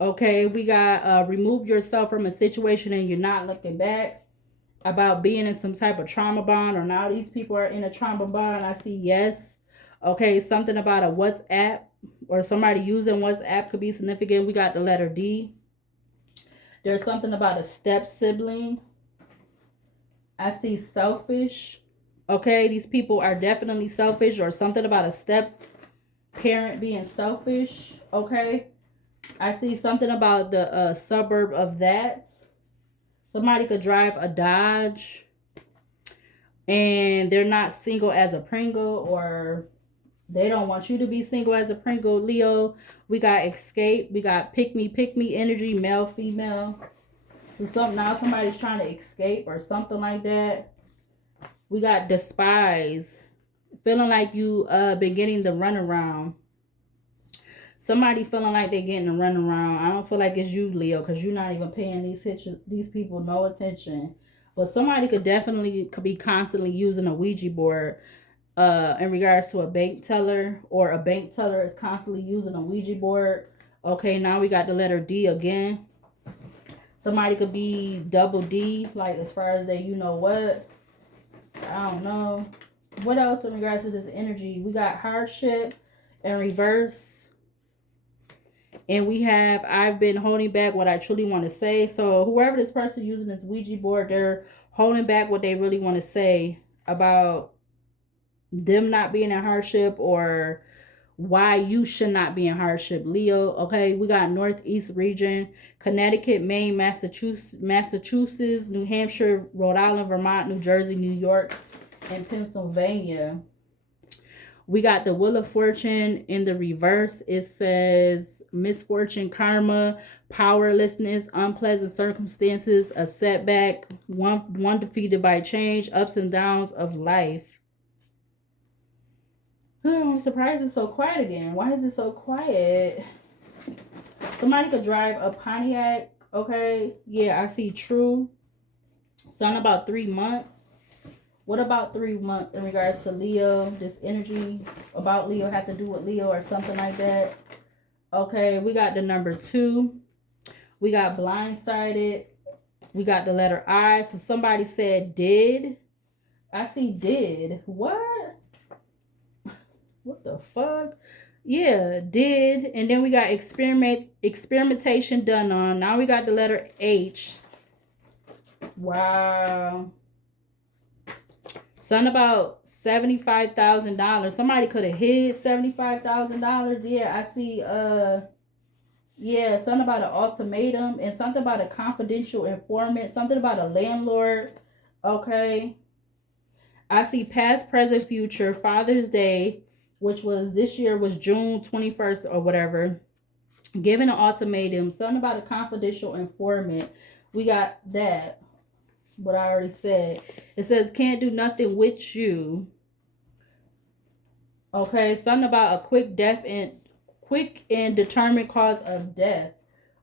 Okay, we got remove yourself from a situation and you're not looking back. About being in some type of trauma bond, or now these people are in a trauma bond. I see yes. Okay, something about a WhatsApp or somebody using WhatsApp could be significant. We got the letter D. There's something about a step sibling. I see selfish. Okay, these people are definitely selfish, or something about a step parent being selfish. Okay, I see something about the suburb of that. Somebody could drive a Dodge and they're not single as a Pringle, or they don't want you to be single as a Pringle, Leo. We got escape. We got pick me energy, male, female. So now somebody's trying to escape or something like that. We got despise. Feeling like you been getting the runaround. Somebody feeling like they're getting a runaround. I don't feel like it's you, Leo, because you're not even paying these people no attention. But somebody could be constantly using a Ouija board in regards to a bank teller, or a bank teller is constantly using a Ouija board. Okay, now we got the letter D again. Somebody could be double D, like as far as they, you know what? I don't know. What else in regards to this energy? We got hardship in reverse. And we have, I've been holding back what I truly want to say. So whoever this person using this Ouija board, they're holding back what they really want to say about them not being in hardship, or why you should not be in hardship, Leo. Okay, we got Northeast region, Connecticut, Maine, Massachusetts, New Hampshire, Rhode Island, Vermont, New Jersey, New York, and Pennsylvania. We got the Wheel of Fortune in the reverse. It says misfortune, karma, powerlessness, unpleasant circumstances, a setback, one defeated by change, ups and downs of life. Oh, I'm surprised it's so quiet again. Why is it so quiet? Somebody could drive a Pontiac. Okay, yeah, I see true. Something about 3 months. What about 3 months in regards to Leo? This energy about Leo have to do with Leo or something like that. Okay, we got the number 2. We got blindsided. We got the letter I. So somebody said did. I see did. What? What the fuck? Yeah, did. And then we got experimentation done on. Now we got the letter H. Wow. Something about $75,000. Somebody could have hid $75,000. Yeah, I see. Yeah, something about an ultimatum, and something about a confidential informant. Something about a landlord. Okay. I see past, present, future. Father's Day, which was this year, was June 21st or whatever. Giving an ultimatum. Something about a confidential informant. We got that. What I already said. It says can't do nothing with you. Okay, something about a quick and determined cause of death.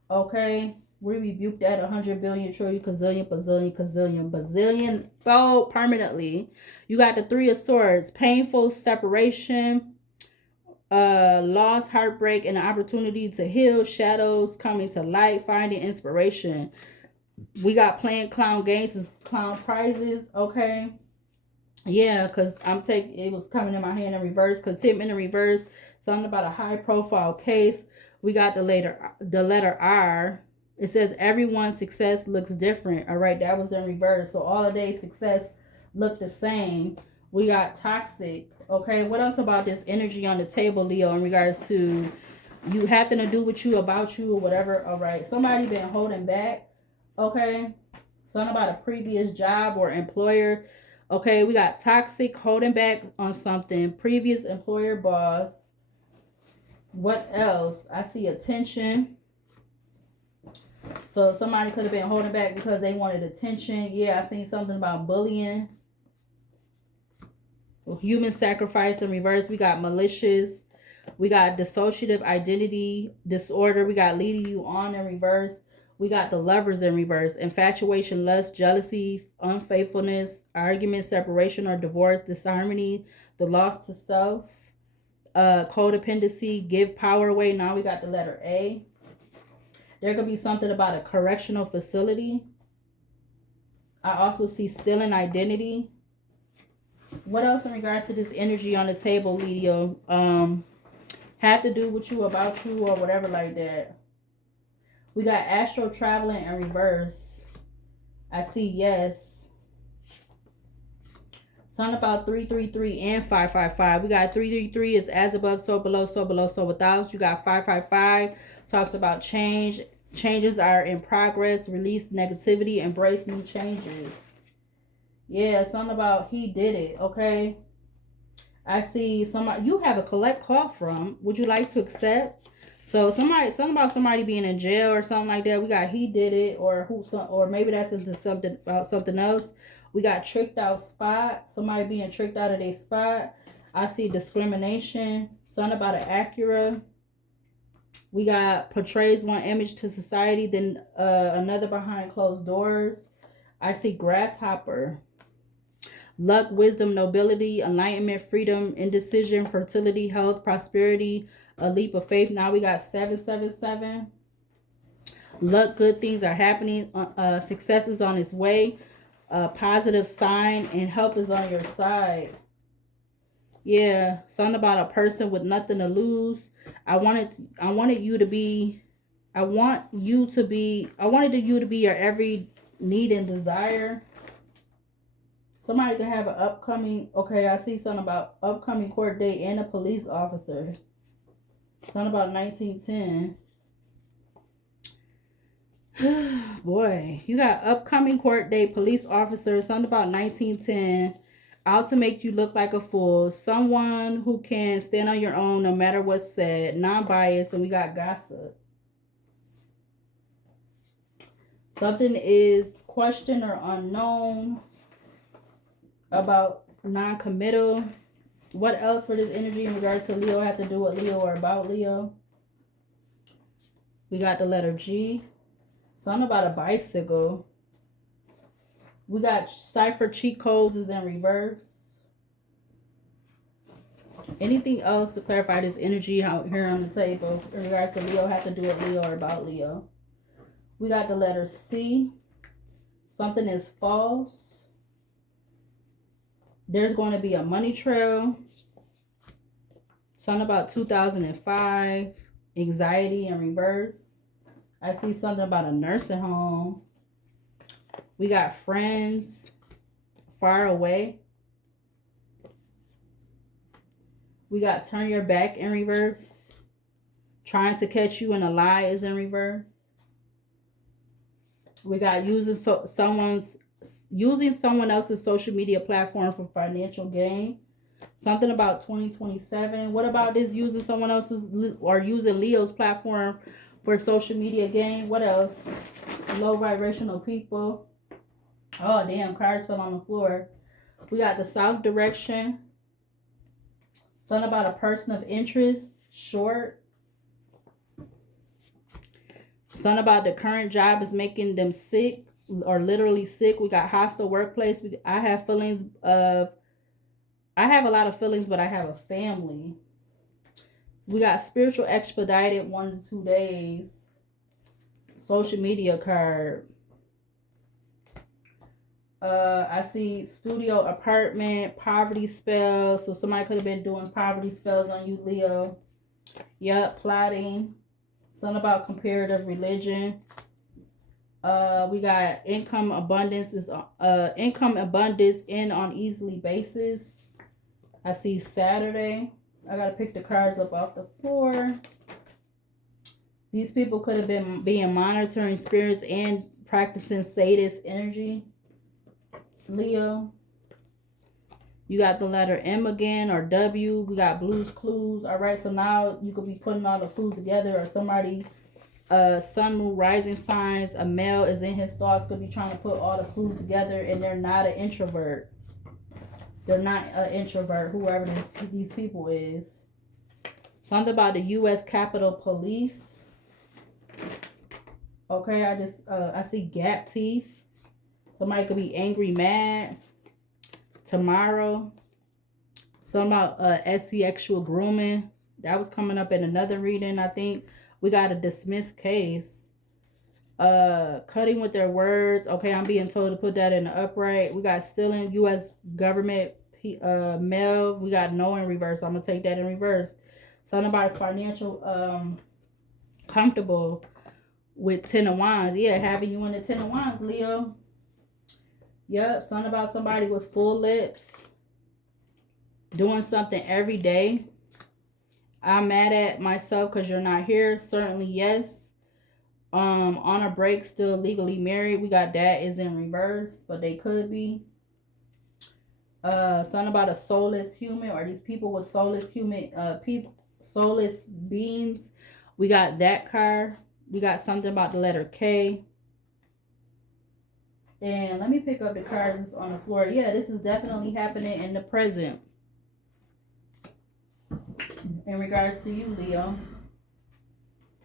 Okay, we rebuke that 100 billion trillion bazillion fold permanently. You got the 3 of Swords, painful separation, loss, heartbreak, and an opportunity to heal, shadows coming to light, finding inspiration. We got playing clown games and clown prizes. Okay, Yeah, because it was coming in my hand in reverse, because him in the reverse, something about a high profile case. We got the letter R. It says everyone's success looks different. All right, that was in reverse. So all of their success looked the same. We got toxic. Okay, what else about this energy on the table, Leo, in regards to you having to do with you, about you, or whatever? All right, somebody been holding back. Okay, something about a previous job or employer. Okay, we got toxic, holding back on something, previous employer, boss. What else? I see attention. So somebody could have been holding back because they wanted attention. Yeah, I seen something about bullying. Human sacrifice in reverse. We got malicious. We got dissociative identity disorder. We got leading you on in reverse. We got the lovers in reverse. Infatuation, lust, jealousy, unfaithfulness, argument, separation or divorce, disharmony, the loss to self, codependency, give power away. Now we got the letter A. There could be something about a correctional facility. I also see stealing identity. What else in regards to this energy on the table, Leo? Have to do with you, about you, or whatever like that. We got astral traveling in reverse. I see yes. Something about 333 and 555. We got 333 is as above, so below, so below, so without. You got 555 talks about change. Changes are in progress. Release negativity. Embrace new changes. Yeah, something about he did it. Okay. I see somebody you have a collect call from. Would you like to accept? So something about somebody being in jail or something like that. We got he did it, or or maybe that's into something about something else. We got tricked out spot. Somebody being tricked out of their spot. I see discrimination. Something about an Acura. We got portrays one image to society, then another behind closed doors. I see grasshopper. Luck, wisdom, nobility, enlightenment, freedom, indecision, fertility, health, prosperity, a leap of faith. Now we got 777. Luck, good things are happening. Success is on its way. Positive sign, and help is on your side. Yeah, something about a person with nothing to lose. I wanted you to be. I wanted you to be your every need and desire. Somebody could have an upcoming, okay, I see something about upcoming court date and a police officer. Something about 1910. Boy, you got upcoming court date, police officer, something about 1910. Out to make you look like a fool. Someone who can stand on your own no matter what's said. Non-biased, and we got gossip. Something is questioned or unknown. About non-committal. What else for this energy in regards to Leo have to do with Leo or about Leo? We got the letter G. Something about a bicycle. We got cipher cheat codes is in reverse. Anything else to clarify this energy out here on the table in regards to Leo have to do with Leo or about Leo? We got the letter C. Something is false. There's going to be a money trail. Something about 2005. Anxiety in reverse. I see something about a nursing home. We got friends. Far away. We got turn your back in reverse. Trying to catch you in a lie is in reverse. We got using someone else's social media platform for financial gain. Something about 2027. What about this using someone else's or using Leo's platform for social media gain? What else? Low vibrational people. Oh, damn. Cards fell on the floor. We got the south direction. Something about a person of interest. Short. Something about the current job is making them sick or literally sick. We got hostile workplace. I have a lot of feelings, but I have a family. We got spiritual expedited 1 to 2 days. Social media card. I see studio apartment, poverty spell. So somebody could have been doing poverty spells on you, Leo. Yep, plotting. Something about comparative religion. We got income abundance is income abundance in on easily basis. I see Saturday. I gotta pick the cards up off the floor. These people could have been being monitoring spirits and practicing sadist energy. Leo. You got the letter M again or W. We got Blues Clues. All right, so now you could be putting all the clues together, or somebody, sun, moon, rising signs, a male is in his thoughts, could be trying to put all the clues together, and they're not an introvert. They're not an introvert, whoever these people is. Something about the U.S. Capitol Police. Okay, I see gap teeth. Somebody could be angry, mad. Tomorrow. Something about sexual grooming. That was coming up in another reading, I think. We got a dismissed case. Cutting with their words. Okay, I'm being told to put that in the upright. We got stealing U.S. government mail. We got no in reverse. I'm gonna take that in reverse. Something about financial comfortable with 10 of wands. Yeah, having you in the 10 of wands, Leo. Yep, something about somebody with full lips. Doing something every day. I'm mad at myself because you're not here. Certainly, yes. On a break, still legally married. We got that is in reverse, but they could be. Something about a soulless human, or these people with soulless human soulless beings. We got that card. We got something about the letter K. And let me pick up the cards on the floor. Yeah, this is definitely happening in the present. In regards to you, Leo.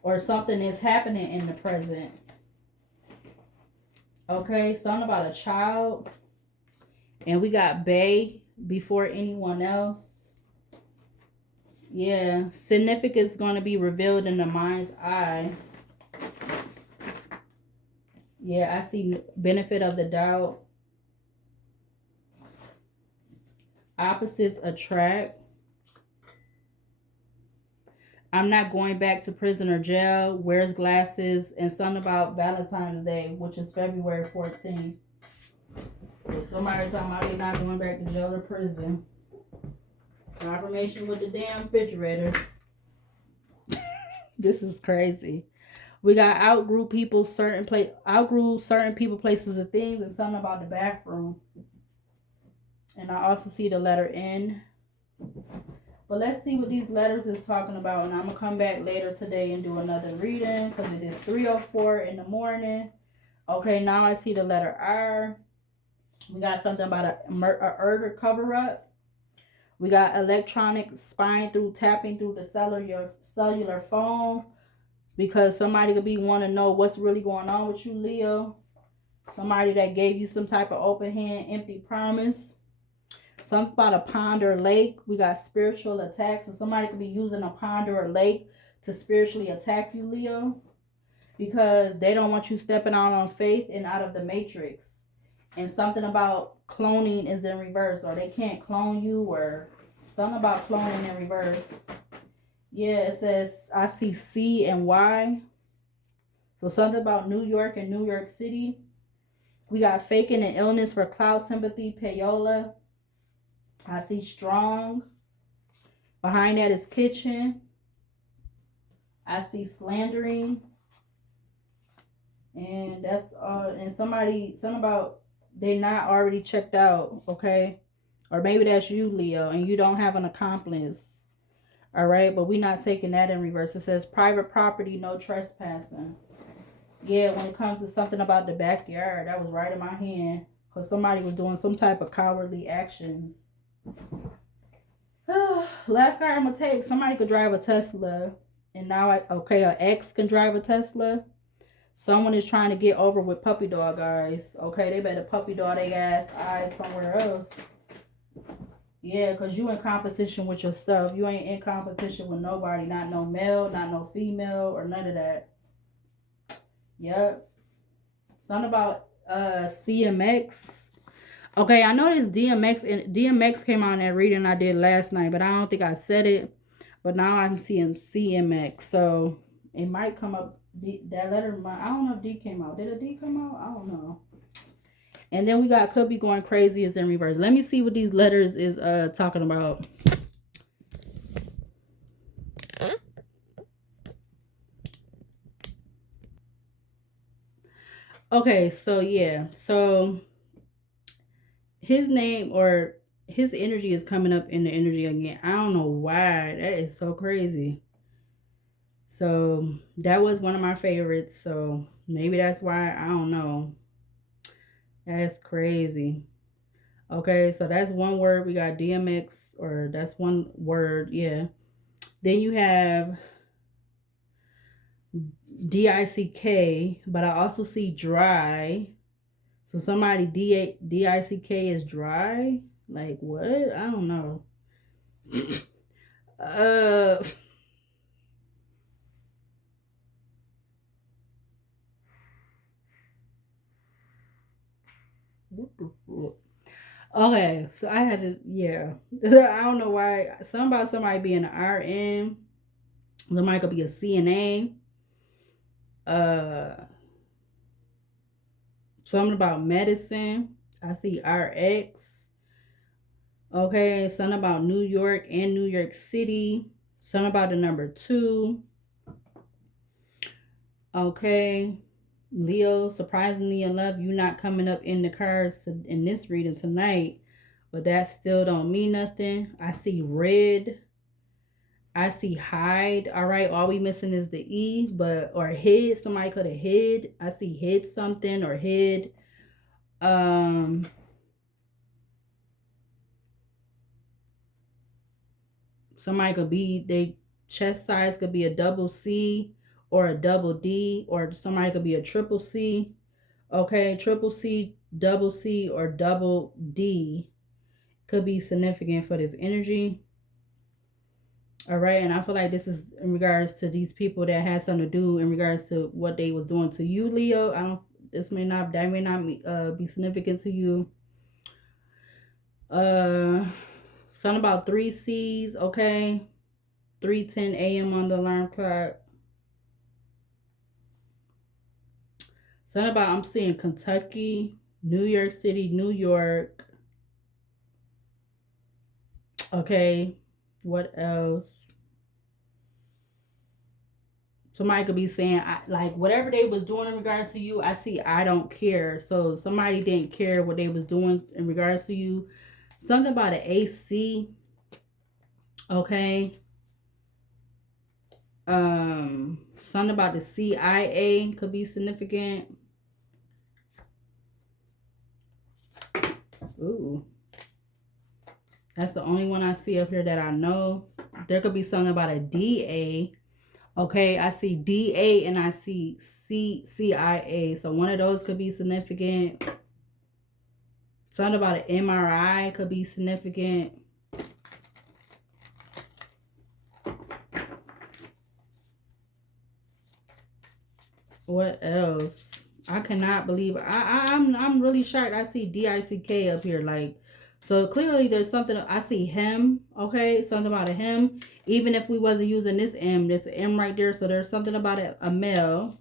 Or something is happening in the present. Okay, something about a child. And we got Bay before anyone else. Yeah, significance going to be revealed in the mind's eye. Yeah, I see benefit of the doubt. Opposites attract. I'm not going back to prison or jail. Wears glasses. And something about Valentine's Day, which is February 14th. So somebody talking about they're not going back to jail or prison. Confirmation with the damn refrigerator. This is crazy. We got outgrew people, outgrew certain people, places, and things, and something about the bathroom. And I also see the letter N. But let's see what these letters is talking about. And I'm going to come back later today and do another reading because it is 3:04 in the morning. Okay, now I see the letter R. We got something about a murder cover-up. We got electronic spying through, tapping through the cellular phone. Because somebody could be want to know what's really going on with you, Leo. Somebody that gave you some type of open hand, empty promise. Something about a pond or lake. We got spiritual attacks. So somebody could be using a pond or a lake to spiritually attack you, Leo. Because they don't want you stepping out on faith and out of the matrix. And something about cloning is in reverse. Or they can't clone you, or something about cloning in reverse. Yeah, it says, I see C and Y. So something about New York and New York City. We got faking an illness for cloud sympathy, payola. I see strong. Behind that is kitchen. I see slandering. And that's and something about they not already checked out, okay? Or maybe that's you, Leo, and you don't have an accomplice. All right, but we're not taking that in reverse. It says private property, no trespassing. Yeah, when it comes to something about the backyard, that was right in my hand. Because somebody was doing some type of cowardly actions. Last card I'm going to take. Somebody could drive a Tesla. And now, an ex can drive a Tesla. Someone is trying to get over with puppy dog eyes. Okay, they better puppy dog their ass eyes somewhere else. Yeah, because you in competition with yourself. You ain't in competition with nobody. Not no male, not no female, or none of that. Yep. Something about CMX. Okay, I know this DMX and DMX came on that reading I did last night, but I don't think I said it. But now I'm seeing CMX, so it might come up. That letter, I don't know if D came out. Did a D come out? I don't know. And then we got could be going crazy is in reverse. Let me see what these letters is talking about. Okay, so yeah. So his name or his energy is coming up in the energy again. I don't know why. That is so crazy. So that was one of my favorites. So maybe that's why. I don't know. That's crazy. Okay, so that's one word. We got DMX, or that's one word. Yeah. Then you have DICK, but I also see dry. So somebody DICK is dry. Like what? I don't know. uh. What the fuck? Okay, so I had to, yeah. I don't know why. Something about somebody being an RN. Somebody could be a CNA. Uh, something about medicine. I see RX. Okay, something about New York and New York City. Something about the number 2. Okay. Leo, surprisingly enough, you not coming up in the cards in this reading tonight, but that still don't mean nothing. I see red. I see hide. All right, all we missing is the E, but or hid. Somebody could have hid. I see hid something or hid. Um, somebody could be they chest size could be a double C or a double D, or somebody could be a triple C. Okay, triple C, double C, or double D could be significant for this energy. All right, and I feel like this is in regards to these people that had something to do in regards to what they was doing to you, Leo. I don't. This may not. That may not be significant to you. Uh, something about 3 C's. Okay, 3:10 a.m. on the alarm clock. Something about I'm seeing Kentucky, New York City, New York. Okay, what else? Somebody could be saying like whatever they was doing in regards to you. I see I don't care. So somebody didn't care what they was doing in regards to you. Something about an AC. Okay. Something about the CIA could be significant. Ooh, that's the only one I see up here that I know. There could be something about a DA. Okay, I see DA and I see CIA. So one of those could be significant. Something about an MRI could be significant. What else? I cannot believe I'm really shocked. I see DICK up here, like, so clearly there's something. I see him. Okay, something about a him. Even if we wasn't using this M, there's an M right there. So there's something about a male.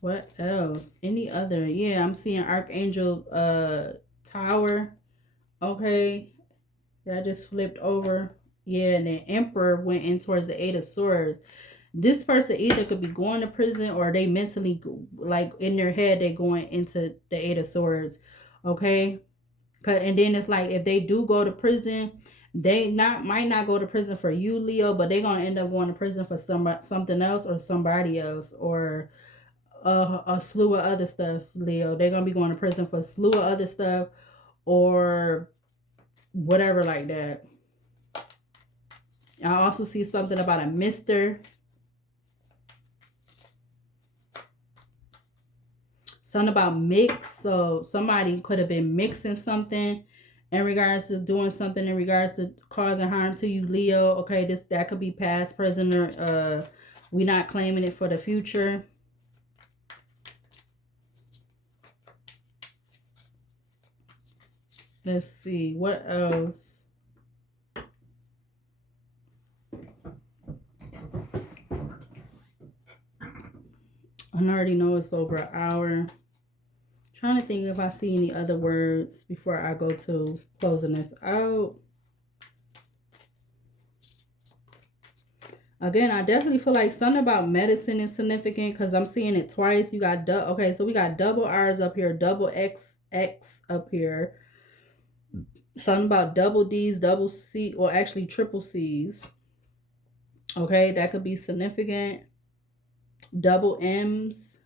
What else? Any other? Yeah, I'm seeing Archangel Tower. Okay, that just flipped over. Yeah, and the Emperor went in towards the 8 of Swords. This person either could be going to prison or they mentally, like in their head, they're going into the 8 of Swords. Okay, and then it's like if they do go to prison, they might not go to prison for you, Leo, but they're gonna end up going to prison for something else or somebody else, or a slew of other stuff, Leo. They're gonna be going to prison for a slew of other stuff or whatever like that. I also see something about a Mister. Something about mix. So somebody could have been mixing something in regards to doing something in regards to causing harm to you, Leo. Okay, that could be past, present, or We're not claiming it for the future. Let's see. What else? I already know it's over an hour. Trying to think if I see any other words before I go to closing this out. Again, I definitely feel like something about medicine is significant because I'm seeing it twice. You got okay, so we got double R's up here, double XX up here. Something about double D's, double C, or actually triple C's. Okay, that could be significant. Double M's.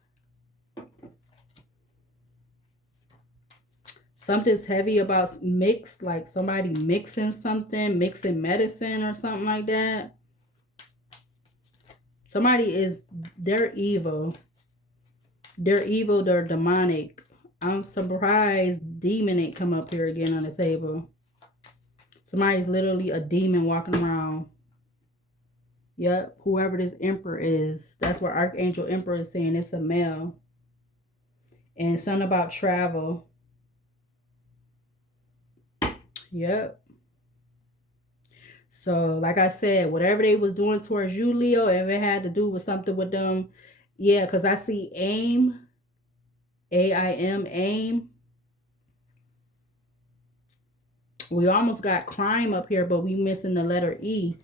Something's heavy about mixed, like somebody mixing something, mixing medicine or something like that. Somebody is, they're evil. They're evil, they're demonic. I'm surprised demon ain't come up here again on the table. Somebody's literally a demon walking around. Yep, whoever this emperor is, that's what Archangel Emperor is saying. It's a male. And something about travel. Yep. So, like I said, whatever they was doing towards you, Leo, if it had to do with something with them, yeah, because I see aim, A-I-M, aim. We almost got crime up here, but we missing the letter E.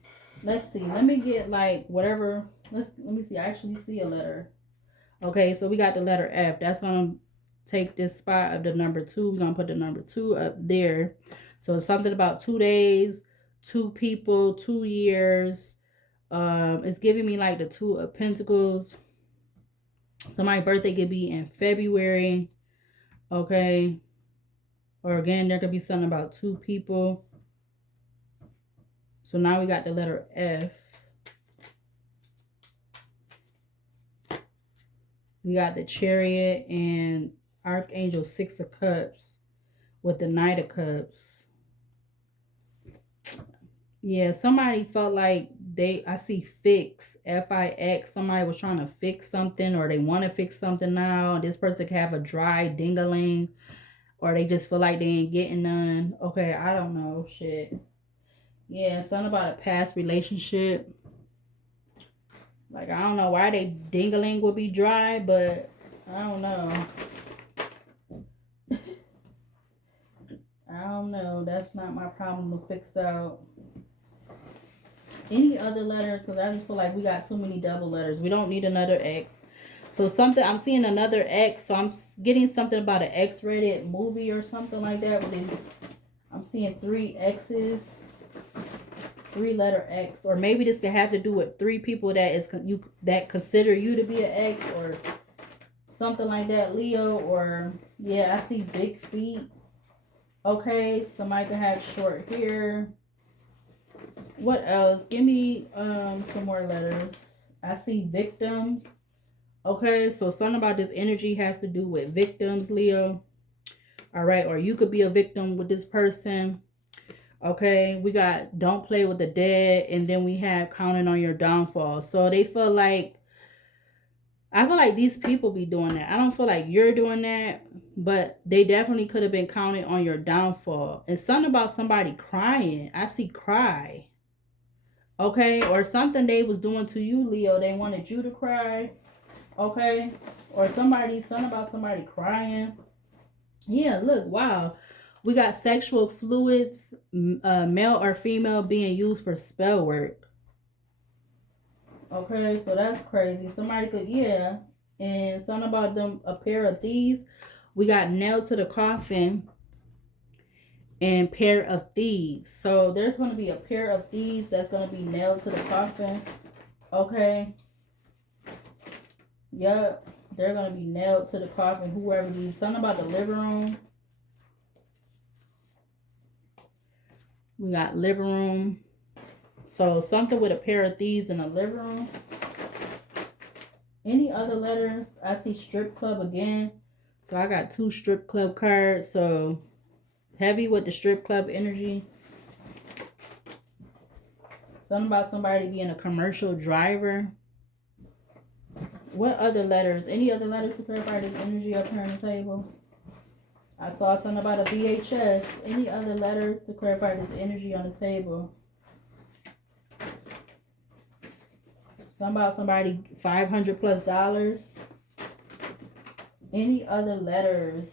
Let's see. Let me get like whatever. Let me see. I actually see a letter. Okay, so we got the letter F. That's going to take this spot of the number 2. We're going to put the number 2 up there. So something about 2 days, 2 people, 2 years. It's giving me like the 2 of Pentacles. So my birthday could be in February. Okay. Or again, there could be something about 2 people. So now we got the letter F. We got the Chariot and Archangel 6 of Cups with the Knight of Cups. Yeah, somebody felt like I see fix, F-I-X. Somebody was trying to fix something, or they want to fix something now. This person could have a dry ding-a-ling, or they just feel like they ain't getting none. Okay, I don't know. Shit. Yeah, something about a past relationship. Like, I don't know why they ding-a-ling would be dry, but I don't know. I don't know. That's not my problem to fix out. Any other letters? Because I just feel like we got too many double letters. We don't need another X. So something, I'm seeing another X. So I'm getting something about an X-rated movie or something like that. I'm seeing 3 X's. 3-letter X. Or maybe this could have to do with 3 people that consider you to be an X or something like that, Leo. Or yeah, I see big feet. Okay, somebody could have short hair. What else? Give me some more letters. I see victims. Okay, so something about this energy has to do with victims, Leo. All right, or you could be a victim with this person. Okay, we got don't play with the dead, and then we have counting on your downfall. So they feel like, I feel like these people be doing that. I don't feel like you're doing that, but they definitely could have been counting on your downfall. And something about somebody crying. I see cry. Okay, or something they was doing to you, Leo. They wanted you to cry. Okay, or something about somebody crying. Yeah, look, wow. We got sexual fluids, male or female, being used for spell work. Okay, so that's crazy. Somebody could, yeah. And something about them, a pair of thieves. We got nailed to the coffin and pair of thieves. So there's going to be a pair of thieves that's going to be nailed to the coffin. Okay. Yep. They're going to be nailed to the coffin. Whoever needs something about the living room. We got living room. So something with a pair of thieves in a living room. Any other letters? I see strip club again. So I got 2 strip club cards. So heavy with the strip club energy. Something about somebody being a commercial driver. What other letters? Any other letters to clarify this energy up here on the table? I saw something about a VHS. Any other letters to clarify this energy on the table? Something about somebody $500+. Any other letters?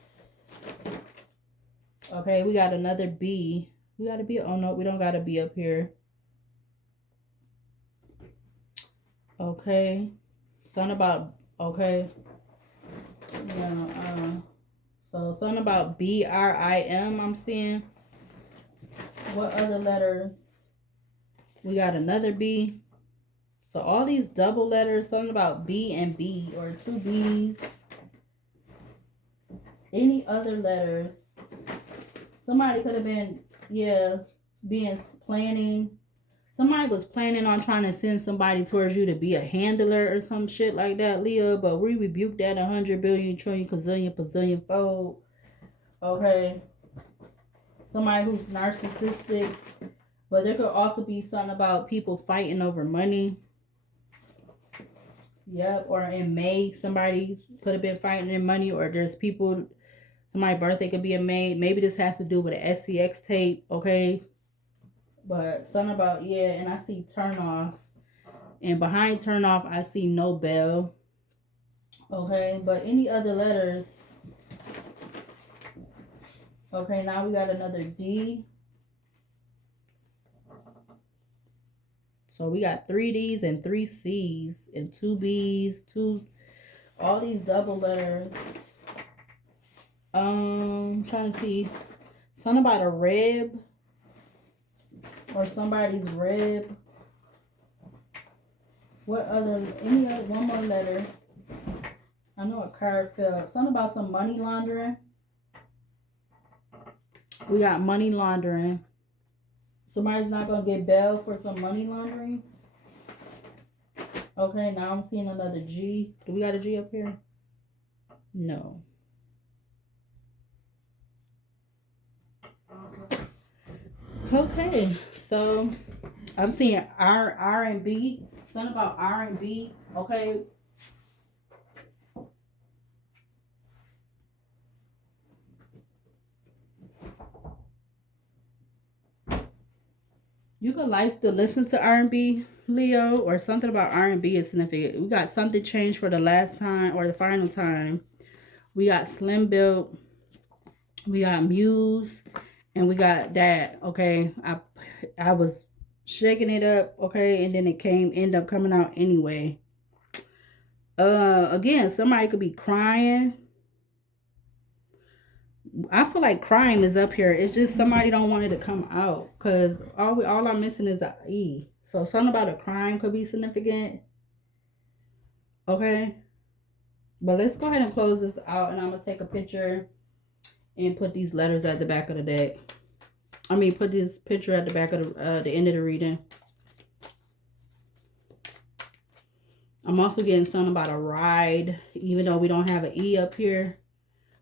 Okay, we got another B. We got a B. Oh no, we don't got a B up here. Okay. Something about, okay. Yeah, so something about BRIM I'm seeing. What other letters? We got another B. So all these double letters, something about B and B or two B's. Any other letters? Somebody could have been, yeah, planning. Somebody was planning on trying to send somebody towards you to be a handler or some shit like that, Leo. But we rebuke that 100 billion, trillion, gazillion, bazillion fold. Okay. Somebody who's narcissistic. But there could also be something about people fighting over money. Yep. Or in May, somebody could have been fighting in money. Or there's people, somebody's birthday could be in May. Maybe this has to do with an SCX tape. Okay. But something about, yeah, and I see turn off. And behind turn off, I see no bell. Okay, but any other letters? Okay, now we got another D. So we got 3 D's and 3 C's and 2 B's, all these double letters. Trying to see something about a rib or somebody's rib. What other, one more letter. I know a card fell. Something about some money laundering. We got money laundering. Somebody's not going to get bail for some money laundering. Okay, now I'm seeing another G. Do we got a G up here? No. Okay, so I'm seeing R and B. Something about R and B. Okay. You could like to listen to R&B, Leo, or something about R&B is significant. We got Something Changed for the last time or the final time. We got Slim Built. We got Muse. And we got that. Okay. I was shaking it up. Okay. And then it ended up coming out anyway. Again, somebody could be crying. I feel like crime is up here. It's just somebody don't want it to come out because all I'm missing is an E. So something about a crime could be significant. Okay. But let's go ahead and close this out, and I'm going to take a picture and put these letters at the back of the deck. I mean, put this picture at the back of the end of the reading. I'm also getting something about a ride, even though we don't have an E up here.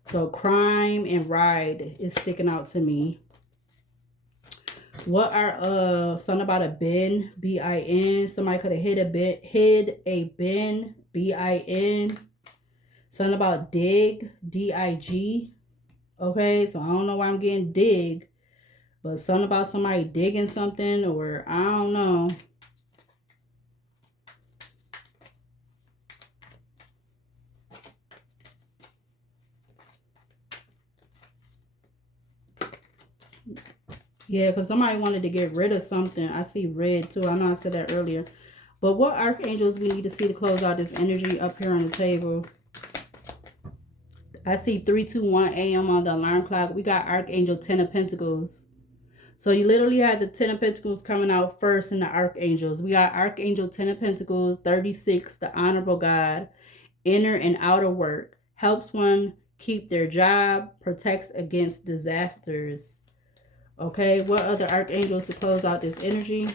So crime and ride is sticking out to me. What are something about a bin, B-I-N. Somebody could have hid a bin, B-I-N. Something about dig, D-I-G. Okay, so I don't know why I'm getting dig, but something about somebody digging something, or I don't know. Yeah, because somebody wanted to get rid of something. I see red too. I know I said that earlier. But what archangels we need to see to close out this energy up here on the table? I see 3:21 a.m. on the alarm clock. We got Archangel 10 of Pentacles. So you literally had the 10 of Pentacles coming out first in the archangels. We got Archangel 10 of Pentacles, 36, the Honorable God, inner and outer work, helps one keep their job, protects against disasters. Okay, what other archangels to close out this energy?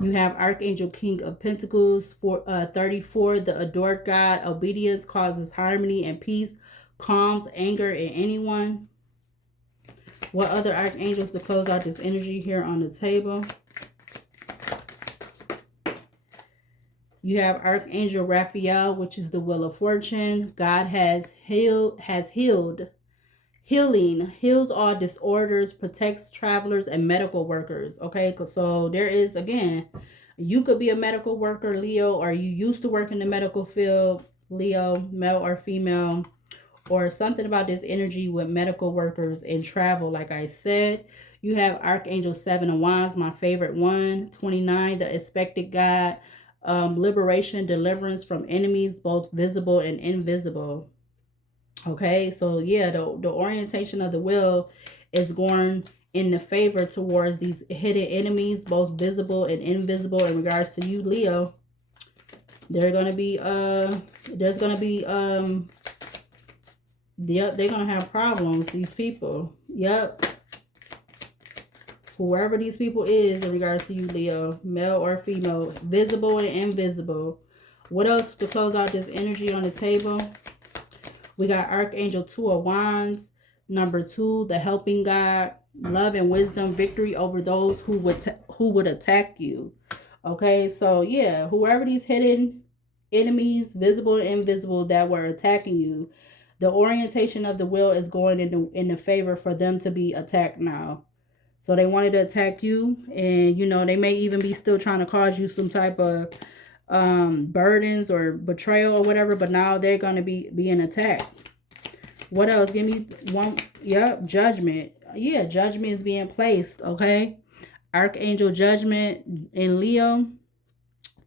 You have Archangel King of Pentacles, 34, the adored God. Obedience causes harmony and peace, calms anger in anyone. What other archangels to close out this energy here on the table? You have Archangel Raphael, which is the wheel of fortune. God has healed, healing, heals all disorders, protects travelers and medical workers. Okay, so there is, again, you could be a medical worker, Leo, or you used to work in the medical field, Leo, male or female, or something about this energy with medical workers and travel. Like I said, you have Archangel Seven of Wands, my favorite one. 29, the expected God, liberation, deliverance from enemies, both visible and invisible. Okay, so yeah, the orientation of the wheel is going in the favor towards these hidden enemies, both visible and invisible. In regards to you, Leo, they're gonna be there's gonna be yep, they're gonna have problems, these people. Yep. Whoever these people is in regards to you, Leo, male or female, visible and invisible. What else to close out this energy on the table? We got Archangel Two of Wands, number 2, the helping God, love and wisdom, victory over those who would attack you. Okay, so yeah, whoever these hidden enemies, visible and invisible, that were attacking you, the orientation of the wheel is going in the favor for them to be attacked now. So they wanted to attack you, and you know, they may even be still trying to cause you some type of burdens or betrayal or whatever, but now they're going to be being attacked. What else? Give me one. Yep, judgment. Yeah, judgment is being placed. Okay, Archangel Judgment in Leo.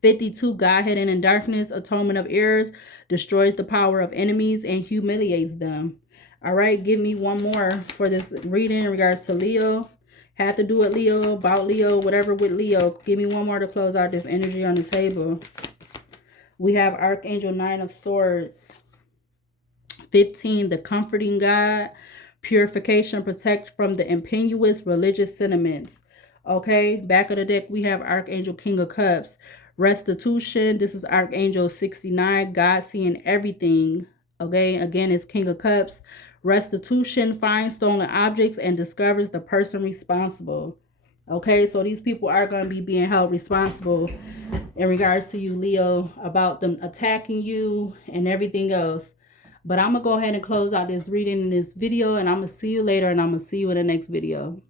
52, God hidden in darkness, atonement of errors, destroys the power of enemies and humiliates them. All right, give me one more for this reading in regards to Leo. Had to do with Leo, about Leo, whatever with Leo. Give me one more to close out this energy on the table. We have Archangel Nine of Swords. 15, the comforting God, purification, protect from the impetuous religious sentiments. Okay, back of the deck, we have Archangel King of Cups. Restitution, this is Archangel 69, God seeing everything. Okay, again, it's King of Cups. Restitution, finds stolen objects and discovers the person responsible. Okay, so these people are going to be being held responsible in regards to you, Leo, about them attacking you and everything else. But I'm going to go ahead and close out this reading in this video, and I'm going to see you later, and I'm going to see you in the next video.